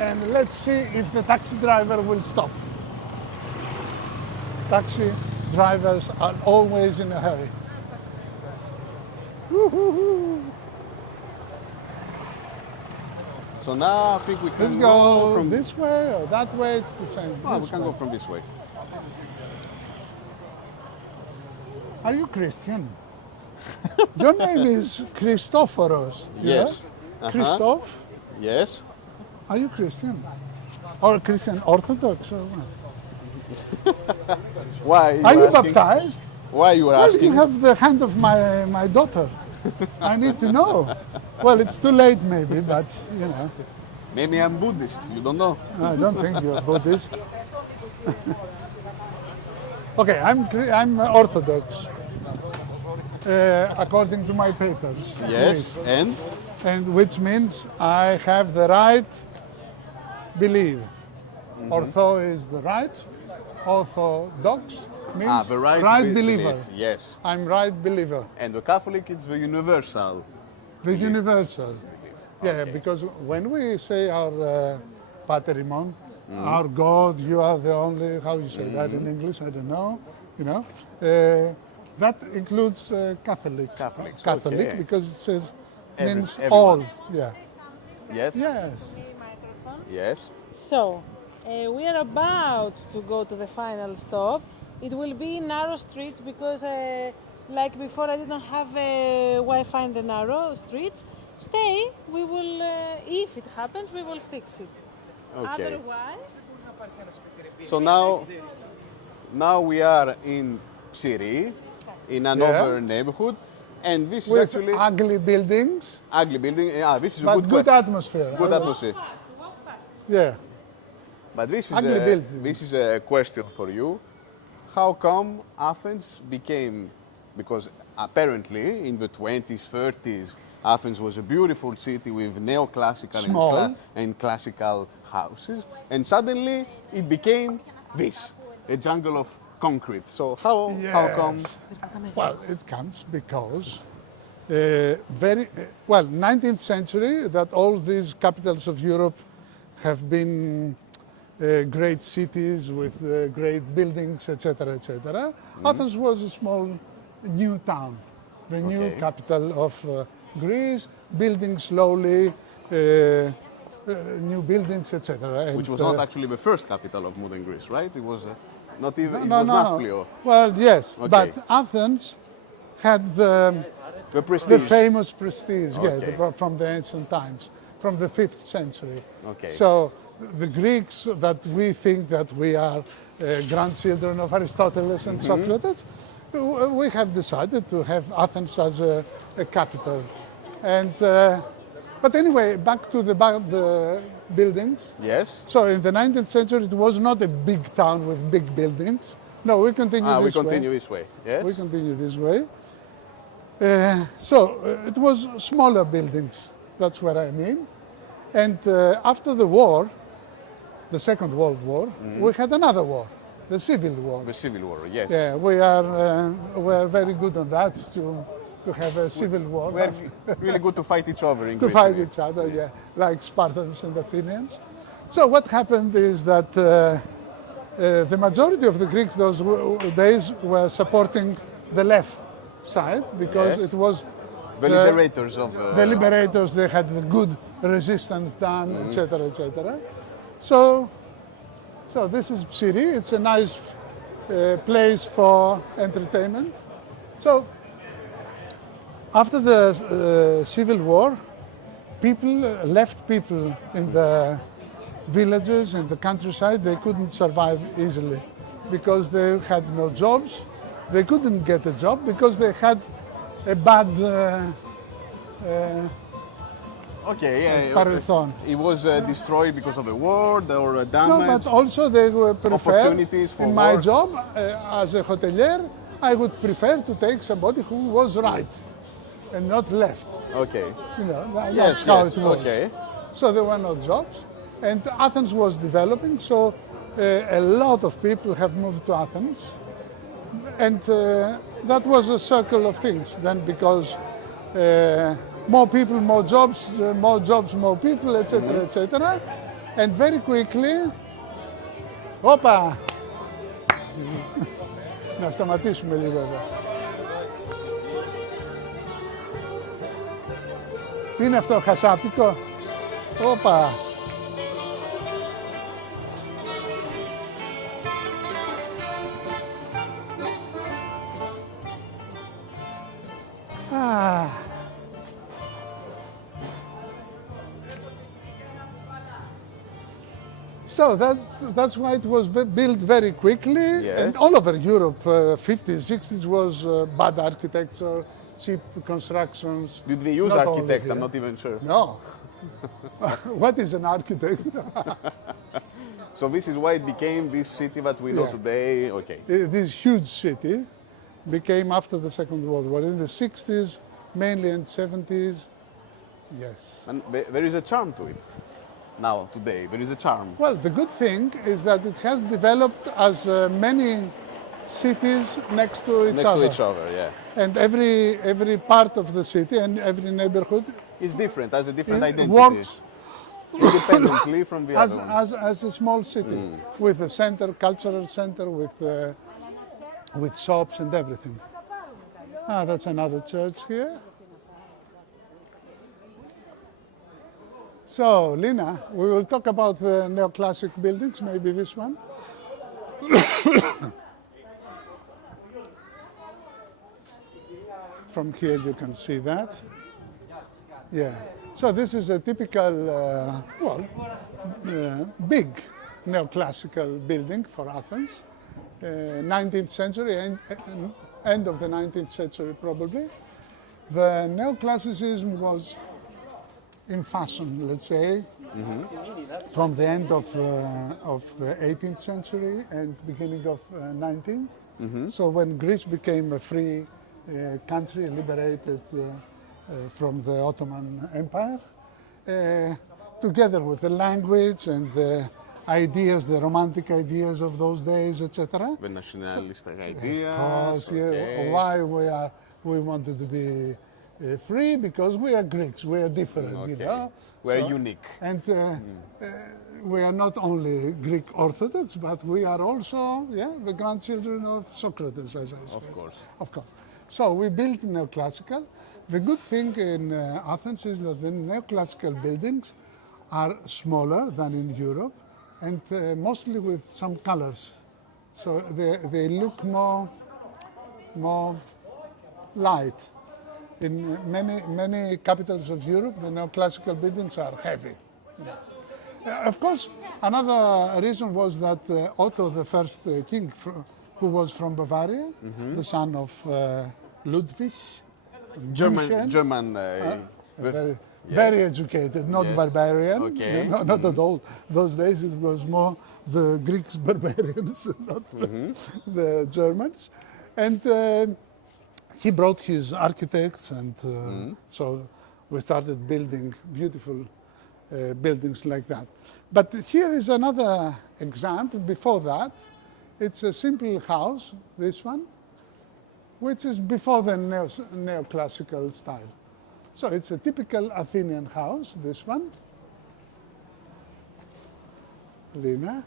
And let's see if the taxi driver will stop. Taxi drivers are always in a hurry. So now I think we can Let's go from this way or that way, it's the same. Oh, we This can way. go from this way. Are you Christian? Your name is Christophoros. yeah? Yes. Christoph? Yes. Are you Christian? Or Christian Orthodox? Or what? Why? Are you asking? baptized? Why you are Well, asking? you have the hand of my daughter. I need to know. Well, it's too late maybe, but you know, Maybe I'm Buddhist. You don't know. I don't think you're Buddhist. Okay, I'm Orthodox, according to my papers. at Yes. least. And Which means I have the right belief. Ortho is the right, orthodox means the right believer. belief. Yes. I'm right believer. And the Catholic, it's the universal. The universal. Yeah, Okay. because when we say our Paterimon, our God, you are the only, how you say that in English, I don't know, you know, that includes Catholics. Catholics, Catholic, okay. because it says, means Everyone. all. Yeah. Yes. Yes. Microphone. Yes. So, we are about to go to the final stop. It will be narrow streets because, like before, I didn't have Wi-Fi in the narrow streets. Stay, we will, if it happens, we will fix it. Okay. Otherwise, So now we are in Syria, in another neighborhood, and this is With actually ugly buildings, ugly building. Yeah, this is a but good good que- atmosphere. good atmosphere. walk fast. Yeah. But this is Ugly buildings. this is a question for you. How come Athens became? Because apparently in the 20s, 30s, Athens was a beautiful city with neoclassical Small. and classical houses, and suddenly it became this, a jungle of concrete. So how come? Yes. Well, it comes because well, 19th century, that all these capitals of Europe have been great cities with great buildings, etc., etc. Athens was a small new town, the new Okay. capital of Greece, building slowly, new buildings, etc. Which was not actually the first capital of modern Greece, right? It was not even. It no, was no, Nafplio. Well, yes, Okay. but Athens had The the prestige. famous prestige, yeah, Okay. from the ancient times, from the 5th century. Okay. So the Greeks that we think that we are grandchildren of Aristotle and Socrates, we have decided to have Athens as a capital. And but anyway, back to the buildings. Yes. So in the 19th century, it was not a big town with big buildings. No, we continue We this way. continue this way. Yes. We continue this way. It was smaller buildings, that's what I mean. And after the war, the Second World War, we had another war, the Civil War. The Civil War. Yes. Yeah, we are very good on that, to have a civil war, We're really good to fight each other in to Greece. fight each other, yeah, like Spartans and Athenians. So what happened is that the majority of the Greeks those days were supporting the left side because Yes. it was The liberators of the liberators. They had the good resistance done, etc., etc. So this is Syria. It's a nice place for entertainment. So after the Civil War, left people in villages in the countryside, they couldn't survive easily because they had no jobs. They couldn't get a job because they had a bad Okay, yeah. parithon. It was destroyed because of a war or a No, damage. but also they would prefer, Opportunities for in my work. job as a hotelier, I would prefer to take somebody who was right and not left. Okay. You know, Yes, that's how yes, it was. okay. So there were no jobs, and Athens was developing, so a lot of people have moved to Athens. And that was a circle of things then, because more people, more jobs, more people, etc., etc. And very quickly, όπα, να σταματήσουμε λίγο εδώ. Τι είναι αυτό, χασάπικο? Όπα. Ah. So that's why it was built very quickly, and Yes. all over Europe, 50s, 60s was bad architecture, cheap constructions. Did they use Not only architect? here. I'm not even sure. No. What is an architect? So this is why it became this city that we know Yeah. today. Okay. This huge city became after the Second World War. In the 60s, mainly in 70s, yes. And there is a charm to it. Now, today, there is a charm. Well, the good thing is that it has developed as many cities next to each Next other. to each other, yeah. And every part of the city and every neighborhood It's different, has a different identity. works Independently from the as, other one. as a small city with a center, cultural center, with shops and everything. Ah, that's another church here. So, Lina, we will talk about the neoclassic buildings, maybe this one. From here you can see that. Yeah. So this is a typical, big neoclassical building for Athens. 19th century, end of the 19th century probably. The neoclassicism was in fashion, let's say, from the end of the 18th century and beginning of 19th. So when Greece became a free country, liberated from the Ottoman Empire, together with the language and the ideas, the romantic ideas of those days, etc. The nationalistic ideas. Because why we wanted to be free, because we are Greeks, we are different, you know. We're unique. And we are not only Greek Orthodox, but we are also, the grandchildren of Socrates, as I said. Of course. Of course. So we built neoclassical. The good thing in Athens is that the neoclassical buildings are smaller than in Europe and mostly with some colors. So they look more light. In many capitals of Europe, the neoclassical buildings are heavy. Of course, another reason was that Otto, the first king, who was from Bavaria, the son of Ludwig, German. very educated, not barbarian. Okay. Not at all. Those days it was more the Greeks barbarians, not the Germans. And he brought his architects, and so we started building beautiful buildings like that. But here is another example before that. It's a simple house, this one, which is before the neoclassical style. So it's a typical Athenian house, this one. Lina.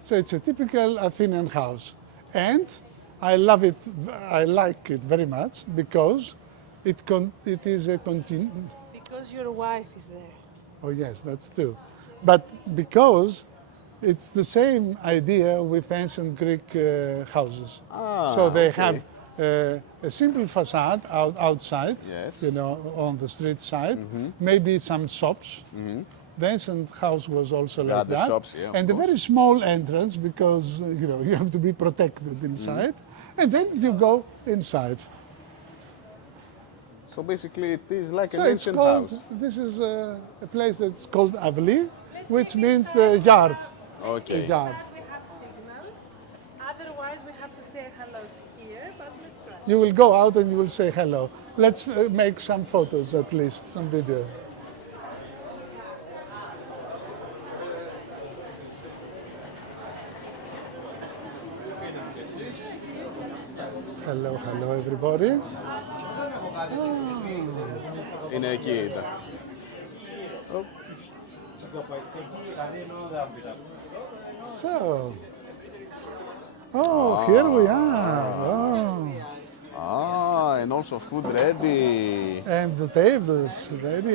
So it's a typical Athenian house. And I love it, I like it very much because it is a Because your wife is there. Oh yes, that's true. But because it's the same idea with ancient Greek houses. So they have a simple facade outside, Yes. you know, on the street side, maybe some shops, The ancient house was also Yeah, like the that. shops, yeah, of and a course. very small entrance because you have to be protected inside. And then you go inside. So basically, it is like So an it's ancient called, house. this is a place that's called Avli, which means the yard. The Okay. yard. We have signal. Otherwise, we have to say hello here, but let's try. You will go out and you will say hello. Let's make some photos at least, some video. Hello, hello everybody. Είναι εκεί ήταν. So, here we are. Oh. Ah, and also food ready. And the tables ready.